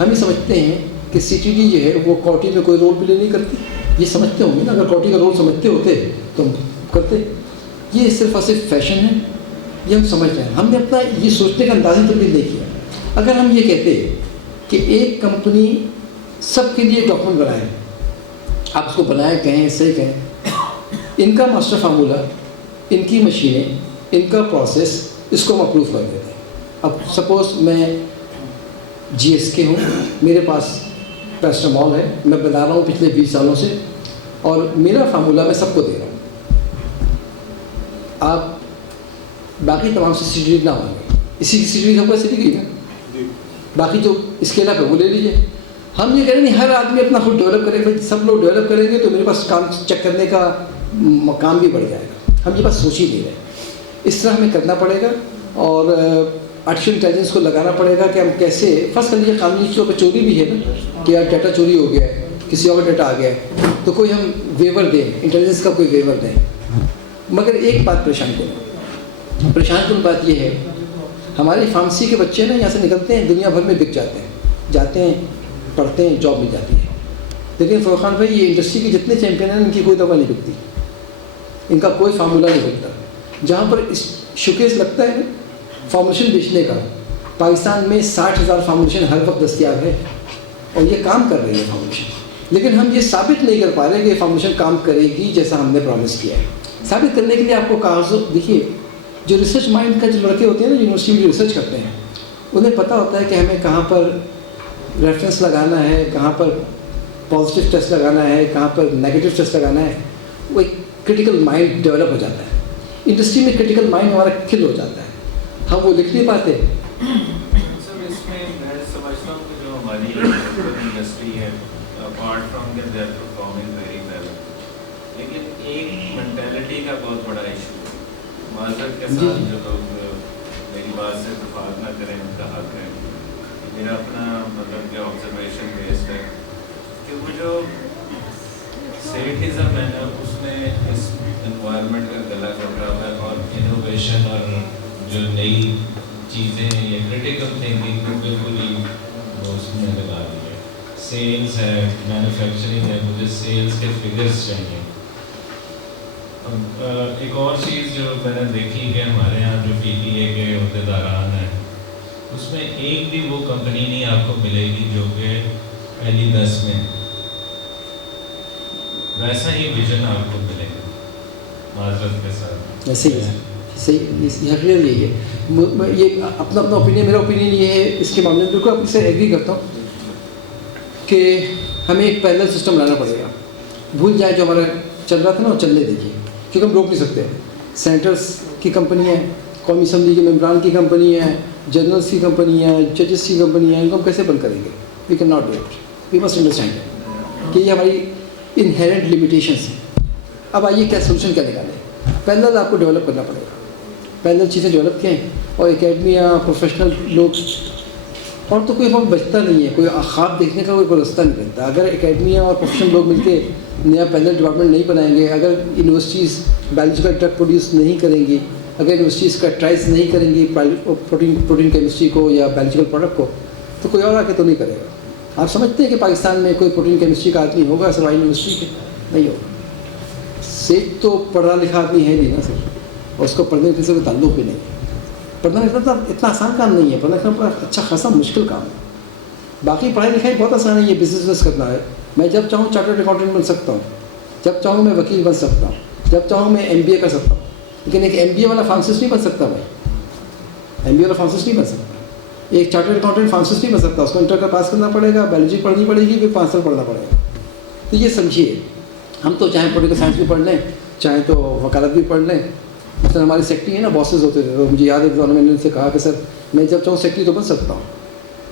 ہم یہ سمجھتے ہیں کہ CTD جو ہے وہ کوٹی میں کوئی رول پلے نہیں کرتی. یہ سمجھتے ہوں گے نا، اگر کوٹی کا رول سمجھتے ہوتے تو ہم کرتے. یہ صرف اور صرف فیشن ہے، یہ ہم سمجھ رہے ہیں. ہم نے اپنا یہ سوچنے کا اندازہ تبدیل نہیں کیا. اگر ہم یہ کہتے کہ ایک کمپنی سب کے لیے ڈاکومنٹ بنائے، آپ اس کو بنائیں کہیں صحیح کہیں، ان کا ماسٹر فارمولہ، ان کی مشینیں، ان کا پروسیس، اس کو ہم اپروو کر دیتے ہیں. اب سپوز میں GSK ہوں، میرے پاس پیراسٹامول ہے، میں بنا رہا ہوں پچھلے 20 سالوں سے، اور میرا فارمولہ میں سب کو دے رہا ہوں. آپ باقی تمام سے سیٹی نہ ہوں گے، اسی کی سیٹی سب کو سیٹی گئی نا، باقی جو اسکیل اپ ہے وہ لے لیجیے. ہم یہ کہہ رہے ہیں ہر آدمی اپنا خود ڈیولپ کرے. بھائی سب لوگ ڈیولپ کریں گے تو میرے پاس کام چیک کرنے کا مقام بھی بڑھ جائے گا. ہم یہ بات سوچ ہی نہیں رہے. اس طرح ہمیں کرنا پڑے گا، اور آرٹیفیشل انٹیلیجنس کو لگانا پڑے گا کہ ہم کیسے فرض کر لیجیے قانونی طور پہ چوری بھی ہے نا، کہ یار ڈیٹا چوری ہو گیا ہے، کسی اور کا ڈیٹا آ گیا ہے، تو کوئی ہم ویور دیں، انٹیلیجنس کا کوئی ویور دیں. مگر ایک بات پریشان کن بات یہ ہے، ہماری فارمیسی کے بچے نا یہاں سے نکلتے ہیں، دنیا بھر میں بک جاتے ہیں پڑھتے ہیں، جاب مل جاتی ہے. لیکن فروخان بھائی یہ انڈسٹری کے جتنے چیمپئن ہیں ان کی کوئی دوا نہیں بکتی، ان کا کوئی فارمولہ نہیں بکتا. جہاں پر شوکیس لگتا ہے فارمولیشن بیچنے کا، پاکستان میں 60,000 فارمولیشن ہر وقت دستیاب ہے، اور یہ کام کر رہی ہے فارمولیشن. لیکن ہم یہ ثابت نہیں کر پا رہے کہ یہ فارمولیشن کام کرے گی جیسا ہم نے پرومس کیا ہے. ثابت کرنے کے لیے آپ کو کاغذ دیکھیے، جو ریسرچ مائنڈ کا جو لڑکے ہوتے ہیں نا یونیورسٹی میں جو ریسرچ کرتے ہیں، انہیں پتہ ہوتا ہے کہ ہمیں کہاں پر ریفرنس لگانا ہے، کہاں پر پازیٹیو ٹیسٹ لگانا ہے، کہاں پر نیگیٹو ٹیسٹ لگانا ہے. وہ ایک کرٹیکل مائنڈ ڈیولپ ہو جاتا ہے. انڈسٹری میں کرٹیکل مائنڈ ہمارا کھل ہو جاتا ہے، ہم وہ لکھ نہیں پاتے. سر اس میں میں سمجھتا ہوں کہ جو ہماری انڈسٹری ہے، apart from that they are performing very well, لیکن ایک مینٹیلٹی کا بہت بڑا ایشو ہے. معذرت کے ساتھ جو لوگ میری بات سے اتفاق نہ کریں ان کا حق ہے، میرا اپنا مطلب کہ آبزرویشن بیسڈ ہے کہ وہ جو سیٹزم ہے نا اس میں اس انوائرمنٹ کا گلا کٹ رہا ہے، اور انوویشن اور جو نئی چیزیں ہیں یا کریٹیکل تھنکنگ کو بالکل ہی وہ اس میں لگا دی ہے. سیلز ہے، مینوفیکچرنگ ہے، مجھے سیلز کے فگرس چاہیے. ایک اور چیز جو میں نے دیکھی کہ ہمارے یہاں جو PTA کے عہدیداران ہیں اس میں ایک بھی وہ کمپنی نہیں آپ کو ملے گی جو کہ پہلی 10 میں ویسا ہی ویژن آپ کو ملے گا. معذرت کے ساتھ صحیح حقیقت یہی ہے. یہ اپنا اوپینین، میرا اوپینین یہ ہے اس کے معاملے میں، بالکل آپ سے ایگری کرتا ہوں کہ ہمیں ایک پیرلل سسٹم لانا پڑے گا. بھول جائے جو ہمارا چل رہا تھا نا وہ چلنے دیجیے، کیونکہ ہم روک نہیں سکتے. سینیٹرس کی کمپنی ہے، قومی اسمبلی کے ممبران کی کمپنی ہے، جنرلس کی کمپنی ہے، ججز کی کمپنی ہے، ان کو ہم کیسے بند کریں گے؟ We can not do it. We must understand کہ یہ ہماری انہیرنٹ لمیٹیشنس ہیں. اب آئیے کیا سولوشن کیا نکالیں؟ پیرلل آپ کو ڈیولپ کرنا پڑے گا. پیرلل چیزیں ڈیولپ کریں، اور اکیڈمیا، پروفیشنل لوگ، اور تو کوئی ہم بچتا نہیں ہے، کوئی خواب دیکھنے کا کوئی راستہ نہیں بنتا. اگر اکیڈمیا اور پروفیشنل لوگ مل کے نیا پیرلل ڈپارٹمنٹ نہیں بنائیں گے، اگر یونیورسٹیز بایولوجیکل ڈرگ پروڈیوس نہیں کریں گی، اگر یونیورسٹیز کا ٹرائز نہیں کریں گی پروٹین کیمسٹری کو یا بایولوجیکل پروڈکٹ کو، تو کوئی اور آ کے تو نہیں کرے گا. آپ سمجھتے ہیں کہ پاکستان میں کوئی پروٹین کیمسٹری کا آدمی ہوگا سوائے یونیورسٹی کے؟ نہیں ہوگا. صرف تو پڑھا لکھا آدمی ہے نہیں نا سر، اور اس کو پڑھنے لکھنے سے کوئی تعلق بھی نہیں ہے. پڑھنا لکھنا اتنا آسان کام نہیں ہے، پڑھنا لکھنا بڑا اچھا خاصا مشکل کام ہے. باقی پڑھائی لکھائی بہت آسان ہے، یہ بزنس کرنا ہے. میں جب چاہوں چارٹرڈ اکاؤنٹنٹ بن سکتا ہوں، جب چاہوں میں وکیل بن سکتا ہوں، جب چاہوں میں MBA کر سکتا ہوں. لیکن ایک MBA والا فارماسسٹ نہیں بن سکتا. میں MBA والا فارماسسٹ نہیں بن سکتا. ایک چارٹرڈ اکاؤنٹنٹ فارماسسٹ نہیں بن سکتا. اس کو انٹر کا پاس کرنا پڑے گا، بایولوجی پڑھنی پڑے گی، پھر 5 سال پڑھنا پڑے گا. تو یہ سمجھیے، ہم تو چاہے پولیٹیکل سائنس بھی پڑھ لیں، چاہے تو وکالت بھی پڑھ لیں. مثلاً ہماری سیکٹری ہے نا، باسز ہوتے تھے، تو مجھے یاد ہے میں نے ان سے کہا کہ سر میں جب چاہوں سیکٹری تو بن سکتا ہوں،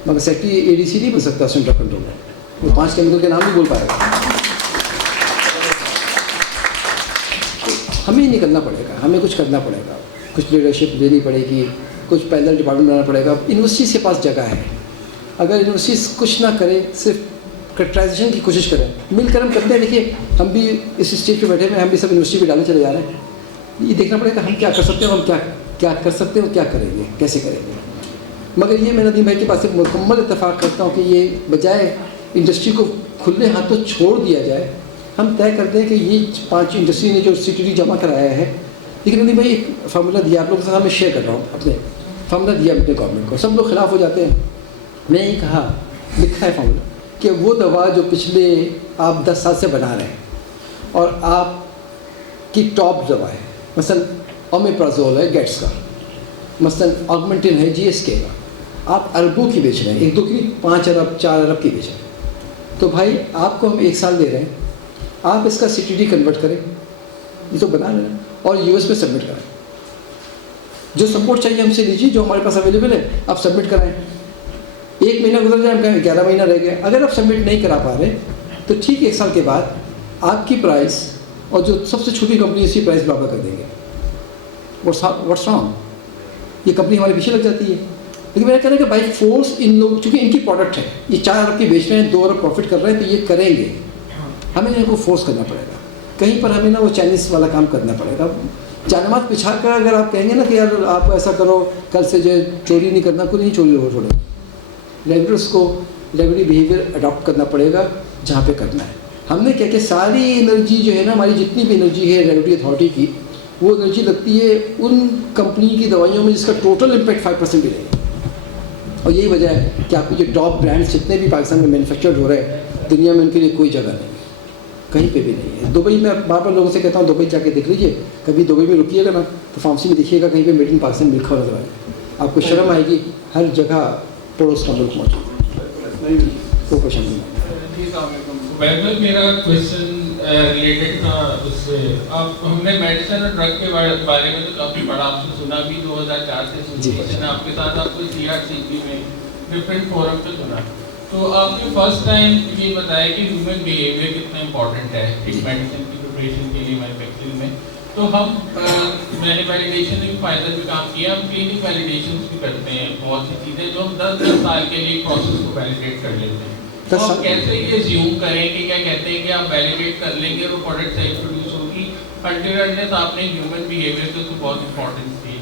مگر سیکٹری ADC نہیں بن سکتا سینٹر کنٹرول میں. وہ 5 کیمیکل کے نام نہیں بول پائے گا. ہمیں ہی نکلنا پڑے گا، ہمیں کچھ کرنا پڑے گا، کچھ لیڈرشپ دینی پڑے گی، کچھ پیرلل ڈپارٹمنٹ بنانا پڑے گا. یونیورسٹیز کے پاس جگہ ہے، اگر یونیورسٹیز کچھ نہ کرے، صرف کریکٹرائزیشن کی کوشش کریں، مل کر ہم کرتے ہیں. دیکھیے ہم بھی اس اسٹیج پہ بیٹھے ہوئے، ہم بھی سب یونیورسٹی پہ ڈالے چلے جا رہے ہیں. یہ دیکھنا پڑے گا ہم کیا کر سکتے ہیں، اور ہم کیا کر سکتے ہیں اور کیا کریں گے، کیسے کریں گے. مگر یہ میں ندیم بھائی کے پاس سے مکمل اتفاق کرتا ہوں کہ یہ بجائے انڈسٹری کو کھلے ہاتھوں چھوڑ دیا جائے، ہم طے کرتے ہیں کہ یہ 5 انڈسٹری نے جو CTD جمع کرایا ہے، لیکن ندیم بھائی ایک فارمولا دیا آپ لوگوں کے ساتھ میں شیئر کر رہا ہوں، اپنے فارمولا دیا اپنے گورنمنٹ کو، سب لوگ خلاف ہو جاتے ہیں. میں نے کہا لکھا ہے فارمولا کہ وہ دوا جو پچھلے آپ 10 سال سے بنا رہے ہیں اور آپ کی ٹاپ دوا ہے، مثلا اومیپرازول ہے گیٹس کا، مثلا آگمنٹن ہے GSK کا، آپ اربوں کی بیچ رہے ہیں، 1-2 کی 5 ارب 4 ارب کی بیچ رہے ہیں. تو بھائی آپ کو ہم 1 سال دے رہے ہیں، آپ اس کا CTD کنورٹ کریں، یہ تو بنا رہے ہیں، اور US میں سبمٹ کریں. جو سپورٹ چاہیے ہم سے لیجیے، جو ہمارے پاس اویلیبل ہے آپ سبمٹ کرائیں. 1 مہینہ گزر جائے، ہم کہیں 11 مہینہ رہ گئے. اگر آپ سبمٹ نہیں کرا پا رہے تو ٹھیک ہے، 1 سال کے بعد آپ کی پرائس اور جو سب سے چھوٹی کمپنی اس کی پرائس برابر کر دیں گے. What's wrong? یہ کمپنی ہمارے پیچھے لگ جاتی ہے. لیکن میں نے کہا کہ بائی فورس ان لوگ، چونکہ ان کی پروڈکٹ ہے، یہ 4 ارب کی بیچ رہے ہیں، 2 ارب پروفٹ کر رہے ہیں، تو یہ کریں گے. ہمیں ان کو فورس کرنا پڑے گا. کہیں پر ہمیں نا وہ چائنیز والا کام کرنا پڑے گا. جانمات پچھا کر اگر آپ کہیں گے نا کہ یار آپ ایسا کرو، کل سے جو ہے چوری نہیں کرنا، کوئی نہیں چوری ہو چھوڑے. ریگولیٹرس کو ریگولیٹری بیہیویئر اڈاپٹ کرنا پڑے گا جہاں پہ کرنا ہے. ہم نے کیا کہ ساری انرجی جو ہے نا، ہماری جتنی بھی انرجی ہے ریگولیٹری اتھارٹی کی، وہ انرجی لگتی ہے ان کمپنی کی دوائیوں میں جس کا ٹوٹل امپیکٹ 5% بھی نہیں ہے. اور یہی وجہ ہے کہ آپ کے جو ٹاپ برانڈس جتنے بھی پاکستان میں مینوفیکچرڈ ہو رہے ہیں، دنیا میں ان کے لیے کوئی جگہ نہیں ہے، کہیں پہ بھی نہیں ہے. دبئی میں بار بار لوگوں سے کہتا ہوں دبئی جا کے دیکھ لیجیے، کبھی دبئی میں رکیے گا نا تو فارمیسی میں دیکھیے گا کہیں پہ میڈ ان پاکستان لکھا ہوا نظر آئے گا. آپ کو شرم آئے گی، ہر جگہ پڑوس کا ملک موجود ہے. کوئی کوشچن نہیں. میرا کوشچن ریلیٹڈ تھا اس سے. آپ ہم نے میڈیسن اور ڈرگ کے بارے میں تو کافی پڑھا، آپ سے سنا بھی 2004 سے ایسوسیشن آپ کے ساتھ، آپ کو CRCP میں ڈفرینٹ فورم پہ سنا. تو آپ نے فرسٹ ٹائم یہ بتایا کہ ہیومن بیہیویئر کتنا امپورٹنٹ ہے ایک میڈیسن کی پریپریشن کے لیے، مینوفیکچرنگ میں. تو ہم میں نے ویلیڈیشن میں بھی فائدہ بھی کام کیا، ہم کلینک ویلیڈیشنس بھی کرتے ہیں، بہت سی چیزیں جو ہم 10 سال کے لیے پروسیس کو ویلیڈیٹ کر لیتے ہیں. تو ہم کیسے یہ زیوم کریں کہ کیا کہتے ہیں کہ آپ ویلیڈیٹ کر لیں گے اور وہ پروڈکٹ صحیح پروڈیوس ہوگی. انٹیورنس آپ نے ہیومن بیہیویئر کو بہت امپورٹنس دی،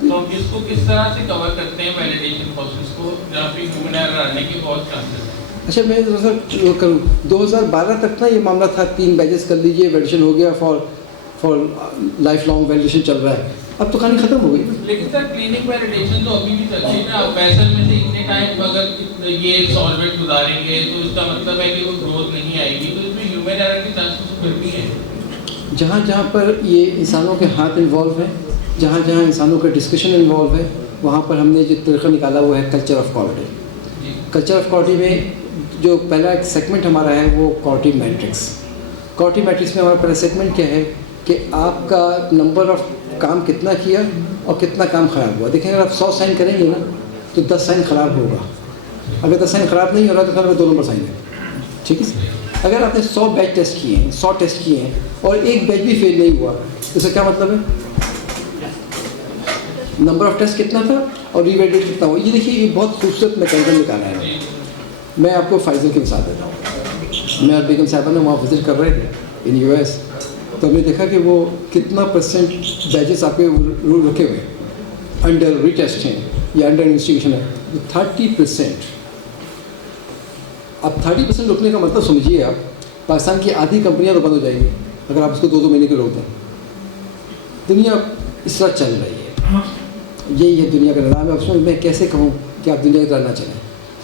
تو ہم اس کو کس طرح سے کور کرتے ہیں ویلیڈیشن پروسیس کو جہاں پہ ہیومن ایرر آنے کے بہت چانسز ہیں. اچھا میں ذرا کروں، 2012 تک نا یہ معاملہ تھا 3 بیچز کر لیجیے، ویلیڈیشن ہو گیا، فار لائف لانگ ویلیڈیشن چل رہا ہے. اب تو کہانی ختم ہو گئی. لیکن سر کلینک ویلیڈیشن تو ابھی بھی چل رہی ہے نا. ویسل میں سے اتنے ٹائم اگر یہ سالوینٹ گزاریں گے تو اس کا مطلب ہے کہ وہ گروتھ نہیں آئے گی، تو اس میں ہیومن ایرر کے چانسز پھر بھی ہیں. جہاں جہاں پر یہ انسانوں کے ہاتھ انوالو ہیں، جہاں جہاں انسانوں کا ڈسکشن انوالو ہے، وہاں پر ہم نے جو طریقہ نکالا وہ ہے culture of quality. Culture of quality میں جو پہلا ایک سیگمنٹ ہمارا ہے وہ کوالٹی میٹرکس. کوالٹی میٹرکس میں ہمارا پہلا سیگمنٹ کیا ہے کہ آپ کا نمبر آف کام کتنا کیا اور کتنا کام خراب ہوا. دیکھیں اگر آپ 100 سائن کریں گے نا تو 10 سائن خراب ہوگا. اگر 10 سائن خراب نہیں ہو رہا تو پھر 2 نمبر سائن ہے. ٹھیک ہے. اگر آپ نے 100 بیچ ٹیسٹ کیے ہیں، 100 ٹیسٹ کیے ہیں اور ایک بیچ بھی فیل نہیں ہوا، اس کا کیا مطلب ہے؟ نمبر آف ٹیسٹ کتنا تھا اور ری ویلیڈیٹ کتنا ہوا. یہ دیکھیے یہ بہت خوبصورت میکینزم نکالا ہے. میں آپ کو فائزر کی مثال دیتا ہوں. میں اور بیگم صاحبہ نے وہاں وزٹ کر رہے تھے ان US، تو ہم نے دیکھا کہ وہ کتنا پرسنٹ بیچز آپ کے رکے ہوئے انڈر ری ٹیسٹ ہیں یا انڈر انویسٹیگیشن ہے. 30%. اب 30% رکنے کا مطلب سمجھیے آپ، پاکستان کی آدھی کمپنیاں تو بند ہو جائیں گی اگر آپ اس کو 2 مہینے کے روک دیں. دنیا اس طرح چل رہی ہے، یہی ہے دنیا کا نظام ہے. اب میں کیسے کہوں کہ آپ دنیا کی طرح نہ چلیں.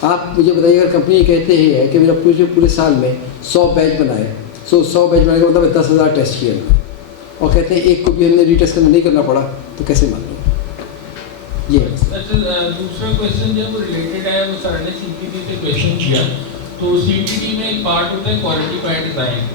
آپ مجھے بتائیے اگر کمپنی کہتے ہیں کہ میرا پورے سال میں 100 بیچ بنائے، 100 بیچ بنانے کا مطلب 10,000 ٹیسٹ کیے اور کہتے ہیں ایک کو بھی ہم نے ری ٹیسٹ نہیں کرنا پڑا، تو کیسے مان لوں؟ یہ دوسرا کویشچن جو وہ ریلیٹڈ ہے، وہ سر نے CPD سے کویشچن کیا. تو CPD میں ایک پارٹ ہوتا ہے کوالٹی بائی ڈیزائن.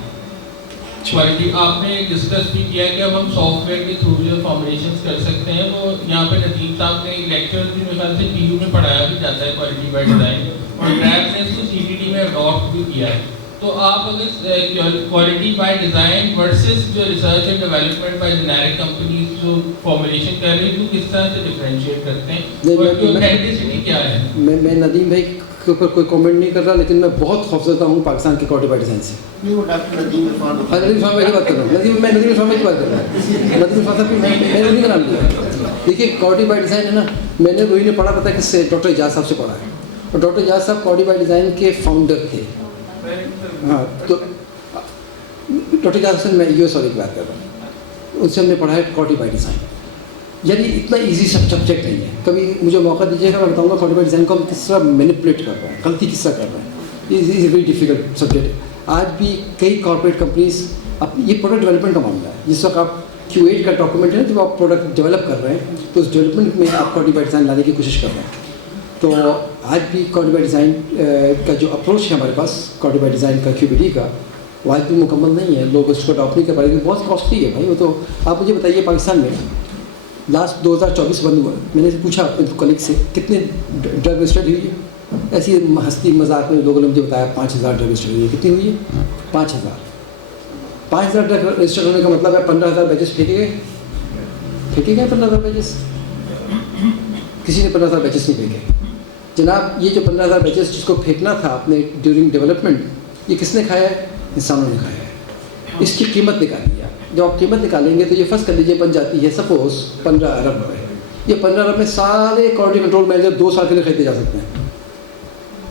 کوالٹی آپ نے ڈسکس بھی کیا کہ اب ہم سافٹ ویئر کے تھرو جو فارمولیشنس کر سکتے ہیں. وہ یہاں پہ ندیم صاحب نے لیکچر بھی میرے خیال سے PU میں پڑھایا بھی جاتا ہے کوالٹی بائی ڈیزائن، اور ڈرائیو نے اس کو CPD میں اڈاپٹ بھی کیا ہے. تو آپ اگر کوالٹی بائی ڈیزائن ورسز جو research and development by generic companies جو فارمولیشن کر رہی ہیں تو کس طرح سے ڈفرینشیٹ کرتے ہیں اور کی اوتھینٹسٹی کیا ہے؟ میں ندیم بھائی کے اوپر کوئی کامنٹ نہیں کر رہا، لیکن میں بہت خوفزدہ ہوں پاکستان کی کوالٹی بائی ڈیزائن سے. ندیم عرفان بھائی کی بات کر رہا ہوں. میں ندیم عرفان بھائی کی بات کر رہا ہوں. ندیم عرفان صاحب میں نے انہیں کا نام لیا. دیکھیے کوالٹی بائی ڈیزائن ہے نا، میں نے وہی نے پڑھا پتا کس سے، ڈاکٹر اعجاز صاحب سے پڑھا ہے. اور ڈاکٹر اعجاز صاحب کوالٹی بائی ڈیزائن کے فاؤنڈر تھے. ہاں تو ڈاکٹر اعجاز حسن میں US والی کی بات کر رہا ہوں. ان سے ہم نے پڑھا ہے کارٹیفائی ڈیزائن. یعنی اتنا ایزی سبجیکٹ نہیں ہے. کبھی مجھے موقع دیجیے گا, میں بتاؤں گا کارٹیفائی ڈیزائن کو ہم کس طرح مینیپولیٹ کر رہے ہیں, غلطی کس طرح کر رہے ہیں. یہ از اے ویری ڈیفیکلٹ سبجیکٹ. آج بھی کئی کارپوریٹ کمپنیز یہ پروڈکٹ ڈیولپمنٹ کا معاملہ ہے. جس وقت آپ Q8 کا ڈاکومنٹ ہے نا, جب آپ پروڈکٹ ڈیولپ کر رہے ہیں تو اس ڈیولپمنٹ میں آپ کارٹیفائی ڈیزائن لانے کی کوشش کر رہے ہیں. تو آج بھی کارٹیفائی ڈیزائن کا جو اپروچ ہے ہمارے پاس, کارٹیفائی ڈیزائن کا QBD کا, وہ آج بھی مکمل نہیں ہے. لوگ اس کو اڈاپٹ نہیں کر پا رہے, بہت کاسٹلی ہے بھائی. وہ تو آپ مجھے بتائیے, پاکستان میں لاسٹ 2024 بند ہوا, میں نے پوچھا اپنے کلیگ سے کتنے ڈرگ رجسٹرڈ ہوئی ہے, ایسی ہستی مذاق میں لوگوں نے مجھے بتایا 5000 ڈرگ رجسٹرڈ ہوئی ہے. کتنی ہوئی ہے؟ 5000 ڈرگ رجسٹرڈ ہونے کا مطلب ہے 15000 بیچز پھینکے گئے 15000 بیچز. کسی نے 15000 بیچز نہیں پھینکے جناب. یہ جو 15000 بیچز جس کو پھینکنا تھا آپ نے ڈیورنگ ڈیولپمنٹ, یہ کس نے کھایا ہے؟ انسانوں نے کھایا ہے. اس کی قیمت نکالی ہے. جب آپ قیمت نکالیں گے تو یہ فرض کر لیجیے بن جاتی ہے سپوز 15 ارب روپے. یہ 15 ارب میں سارے کوالٹی کنٹرول مینیجر 2 سال کے لیے خریدے جا سکتے ہیں.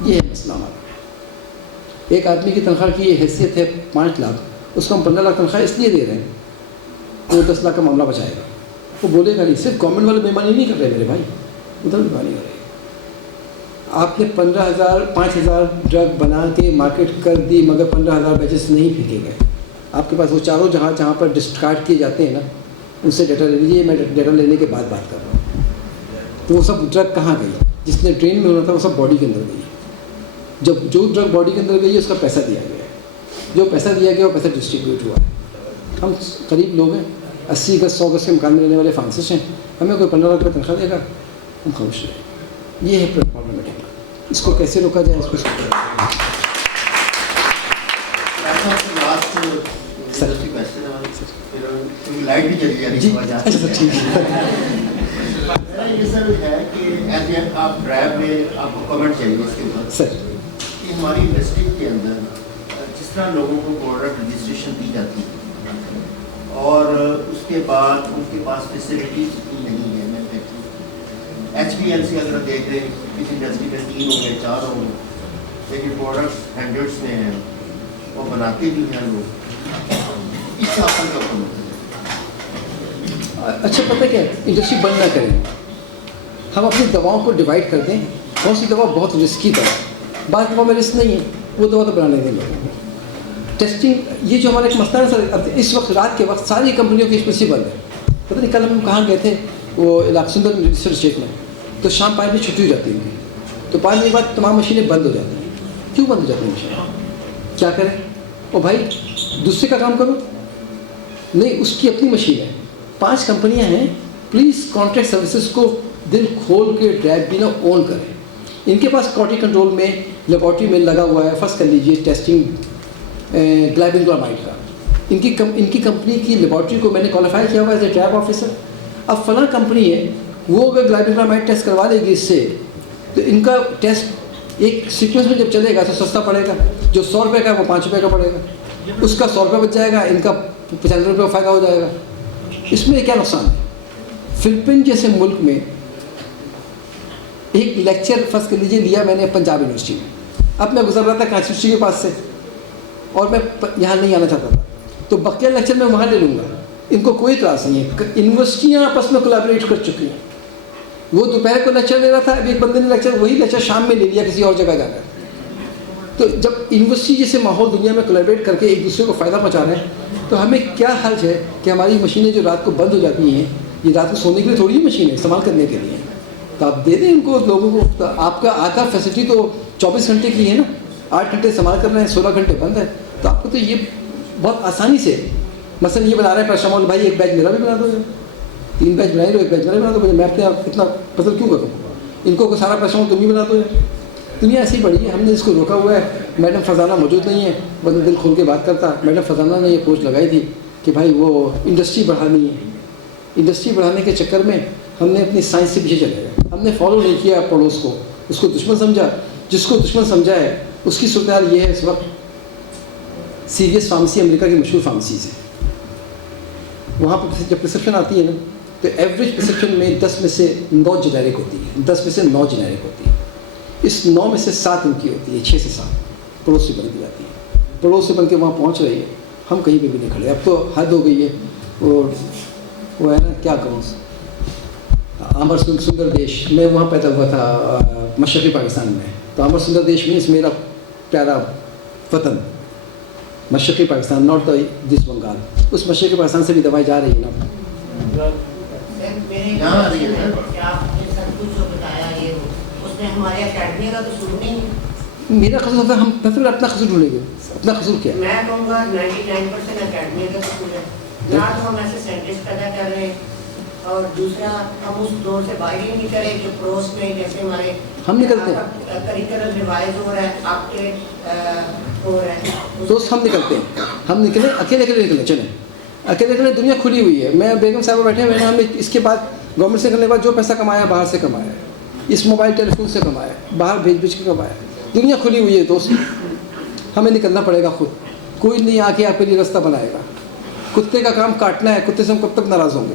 یہ ہے مسئلہ ہمارا. ایک آدمی کی تنخواہ کی یہ حیثیت ہے 5 لاکھ, اس کو ہم 15 لاکھ تنخواہ اس لیے دے رہے ہیں وہ 10 لاکھ کا معاملہ بچائے گا. وہ بولے گا نہیں. صرف گورنمنٹ والے بےمانی نہیں کر رہے میرے بھائی, ادھر بےمانی کر رہے. آپ نے 5000 ڈرگ بنا کے مارکیٹ کر دی, مگر 15000 بیچز نہیں پھینکے گئے. آپ کے پاس وہ چاروں جہاں پر ڈسکارڈ کیے جاتے ہیں نا, ان سے ڈیٹا لے لیجیے. میں ڈیٹا لینے کے بعد بات کر رہا ہوں. تو وہ سب ڈرگ کہاں گئی؟ جس نے ڈرین میں ہونا تھا وہ سب باڈی کے اندر گئی. جب جو ڈرگ باڈی کے اندر گئی ہے اس کا پیسہ دیا گیا ہے. جو پیسہ دیا گیا وہ پیسہ ڈسٹریبیوٹ ہوا ہے. ہم قریب لوگ ہیں, 80 گز 100 گز کے مکان میں رہنے والے فارمسسٹ ہیں. ہمیں کوئی 15 لاکھ روپے تنخواہ دے گا, ہم خاموش رہیں. یہ ہے پرابلمٹک. اس کو کیسے روکا جائے, اس کو لائٹ بھی چلی جا رہی ہے. یہ سر ہے کہ آپ ڈرائیو میں آپ کو کمنٹ چاہیے اس کے اوپر سر کہ ہماری انڈسٹری کے اندر جس طرح لوگوں کو پروڈکٹ رجسٹریشن دی جاتی ہے اور اس کے بعد ان کے پاس فیسلٹیز نہیں ہے. HPLC اگر آپ دیکھ رہے ہیں کسی انڈسٹری میں 3 ہوں گے 4 ہوں گے, لیکن پروڈکٹس ہنڈریڈس میں ہیں, وہ بناتے بھی ہیں لوگ. اس کا اپن کا کون ہوتا ہے؟ اچھا پتہ کیا, انڈسٹری بند نہ کریں. ہم اپنی دواؤں کو ڈیوائڈ کر دیں. کون سی دوا بہت رسکی دوا, بعض دوا میں رسک نہیں ہے, وہ دوا تو بنانے دیں لوگوں کو. ٹیسٹنگ یہ جو ہمارا ایک مسئلہ ہے سر, اس وقت رات کے وقت ساری کمپنیوں کی اسپیسی بند ہے. پتہ نہیں کل ہم کہاں گئے تھے, وہ سندر ریسرچ اسٹیٹ میں, تو شام 5 بجے چھٹی ہو جاتی ہے, تو 5 بجے بعد تمام مشینیں بند ہو جاتی ہیں. کیوں بند ہو جاتی ہیں مشینیں؟ کیا کریں؟ او بھائی دوسرے کا کام کرو. نہیں, اس کی اپنی مشین ہے. 5 کمپنیاں ہیں, پلیز کانٹریکٹ سروسز کو دل کھول کے ڈرائیو بھی نہ اون کریں. ان کے پاس کوالٹی کنٹرول میں لیبارٹری میں لگا ہوا ہے, فرض کر لیجیے ٹیسٹنگ گلائبنگلامائڈ کا. ان کی کمپنی کی لیبارٹری کو میں نے کوالیفائی کیا ہوا ہے ایز اے ڈرائیو آفیسر. اب فلاں کمپنی ہے, وہ اگر گلائبنگلامائڈ ٹیسٹ کروا لے گی اس سے, تو ان کا ٹیسٹ ایک سیکوینس میں جب چلے گا تو سستا پڑے گا. جو 100 روپے کا وہ 5 روپے کا پڑے گا. اس کا 100 روپے بچ جائے گا, ان کا 95 روپے کا فائدہ ہو جائے گا. اس میں کیا نقصان ہے؟ فلپین جیسے ملک میں ایک لیکچر فرض کر لیجیے لیا میں نے پنجاب یونیورسٹی میں. اب میں گزر رہا تھا کانسٹیٹیوشن کے پاس سے, اور میں یہاں نہیں آنا چاہتا تھا, تو بقیہ لیکچر میں وہاں لے لوں گا. ان کو کوئی اعتراض نہیں ہے. یونیورسٹیاں آپس میں کولیبریٹ کر چکی ہیں. وہ دوپہر کو لیکچر لے رہا تھا, اب ایک بندے نے وہی لیکچر شام میں لے لیا کسی اور جگہ جا کر. تو جب یونیورسٹی جیسے ماحول دنیا میں کولیبریٹ کر کے ایک دوسرے کو فائدہ پہنچا رہے ہیں, تو ہمیں کیا حرج ہے کہ ہماری مشینیں جو رات کو بند ہو جاتی ہیں, یہ رات کو سونے کے لیے تھوڑی مشین ہے, استعمال کرنے کے لیے. تو آپ دے دیں ان کو, لوگوں کو. تو آپ کا آدھا فیسلٹی تو 24 گھنٹے کی ہے نا, 8 گھنٹے استعمال کر رہے ہیں, 16 گھنٹے بند ہے. تو آپ کو تو یہ بہت آسانی سے مثلا یہ بنا رہے ہیں پیراسٹامول, بھائی ایک بیچ میرا بھی بنا دو, 3 بیچ بنائی لو, ایک بیچ میرا بنا دو. میں اپنے آپ اتنا پسند کیوں کروں, ان کو سارا پیراسٹامول تم ہی بنا دو. دنیا ایسی بڑی ہے, ہم نے اس کو روکا ہوا ہے. میڈم فضانہ موجود نہیں ہے, بندہ دل کھول کے بات کرتا. میڈم فضانہ نے یہ پوسٹ لگائی تھی کہ بھائی وہ انڈسٹری بڑھانی ہے. انڈسٹری بڑھانے کے چکر میں ہم نے اپنی سائنس سے پیچھے چلے گئے. ہم نے فالو نہیں کیا پڑوس کو, اس کو دشمن سمجھا. جس کو دشمن سمجھا ہے اس کی صورتحال یہ ہے اس وقت. سیریس فارمیسی امریکہ کی مشہور فارمیسیز ہیں, وہاں پہ جب پرسکرپشن آتی ہے نا, تو ایوریج پرسکرپشن میں 10 میں سے 9 جنیرک ہوتی ہے. 10 میں سے 9 جنیرک ہوتی ہے. اس 9 میں سے 7 ان کی ہوتی ہے, 6 سے 7 پڑوس سے بن کے جاتی ہے. پڑوس سے بن کے وہاں پہنچ رہی ہے, ہم کہیں پہ بھی نہیں کھڑے. اب تو حد ہو گئی ہے. وہ ہے نا کیا کہوں, امر سندر دیش, میں وہاں پیدا ہوا تھا مشرقی پاکستان میں. تو امر سندر دیش مینس میرا پیارا وطن, مشرقی پاکستان, ناٹ دس بنگال. اس مشرقی پاکستان سے بھی دوائی جا رہی ہے نا. میرا قصور ہم پھر اپنا قصور ڈھونڈیں گے. اپنا قصور کیا ہے؟ میں کہوں گا 99% اکیڈمی کا قصور ہے. نہ تو ہم ایسے سائنٹسٹ پیدا کر رہے ہیں, اور دوسرا ہم اس دور سے باہر ہی نہیں کریں جو پروس میں جیسے ہمارے ہم نکلتے ہیں, کریکولم ریوائز ہو رہا ہے, اپ ڈیٹ ہو رہا ہے. تو ہم نکلتے ہیں, ہم نکلیں اکیلے اکیلے نکلیں, چلیں اکیلے اکیلے. دنیا کھلی ہوئی ہے. میں بیگم صاحبہ بیٹھے ہیں, ہم نے اس کے بعد گورنمنٹ سے کرنے کے بعد جو پیسہ کمایا باہر سے کمایا, اس موبائل ٹیلی فون سے کمایا, باہر بھیج کے کمایا. دنیا کھلی ہوئی ہے دوست, ہمیں نکلنا پڑے گا خود. کوئی نہیں آ کے آپ کے لیے راستہ بنائے گا. کتے کا کام کاٹنا ہے, کتے سے ہم کب تک ناراض ہوں گے؟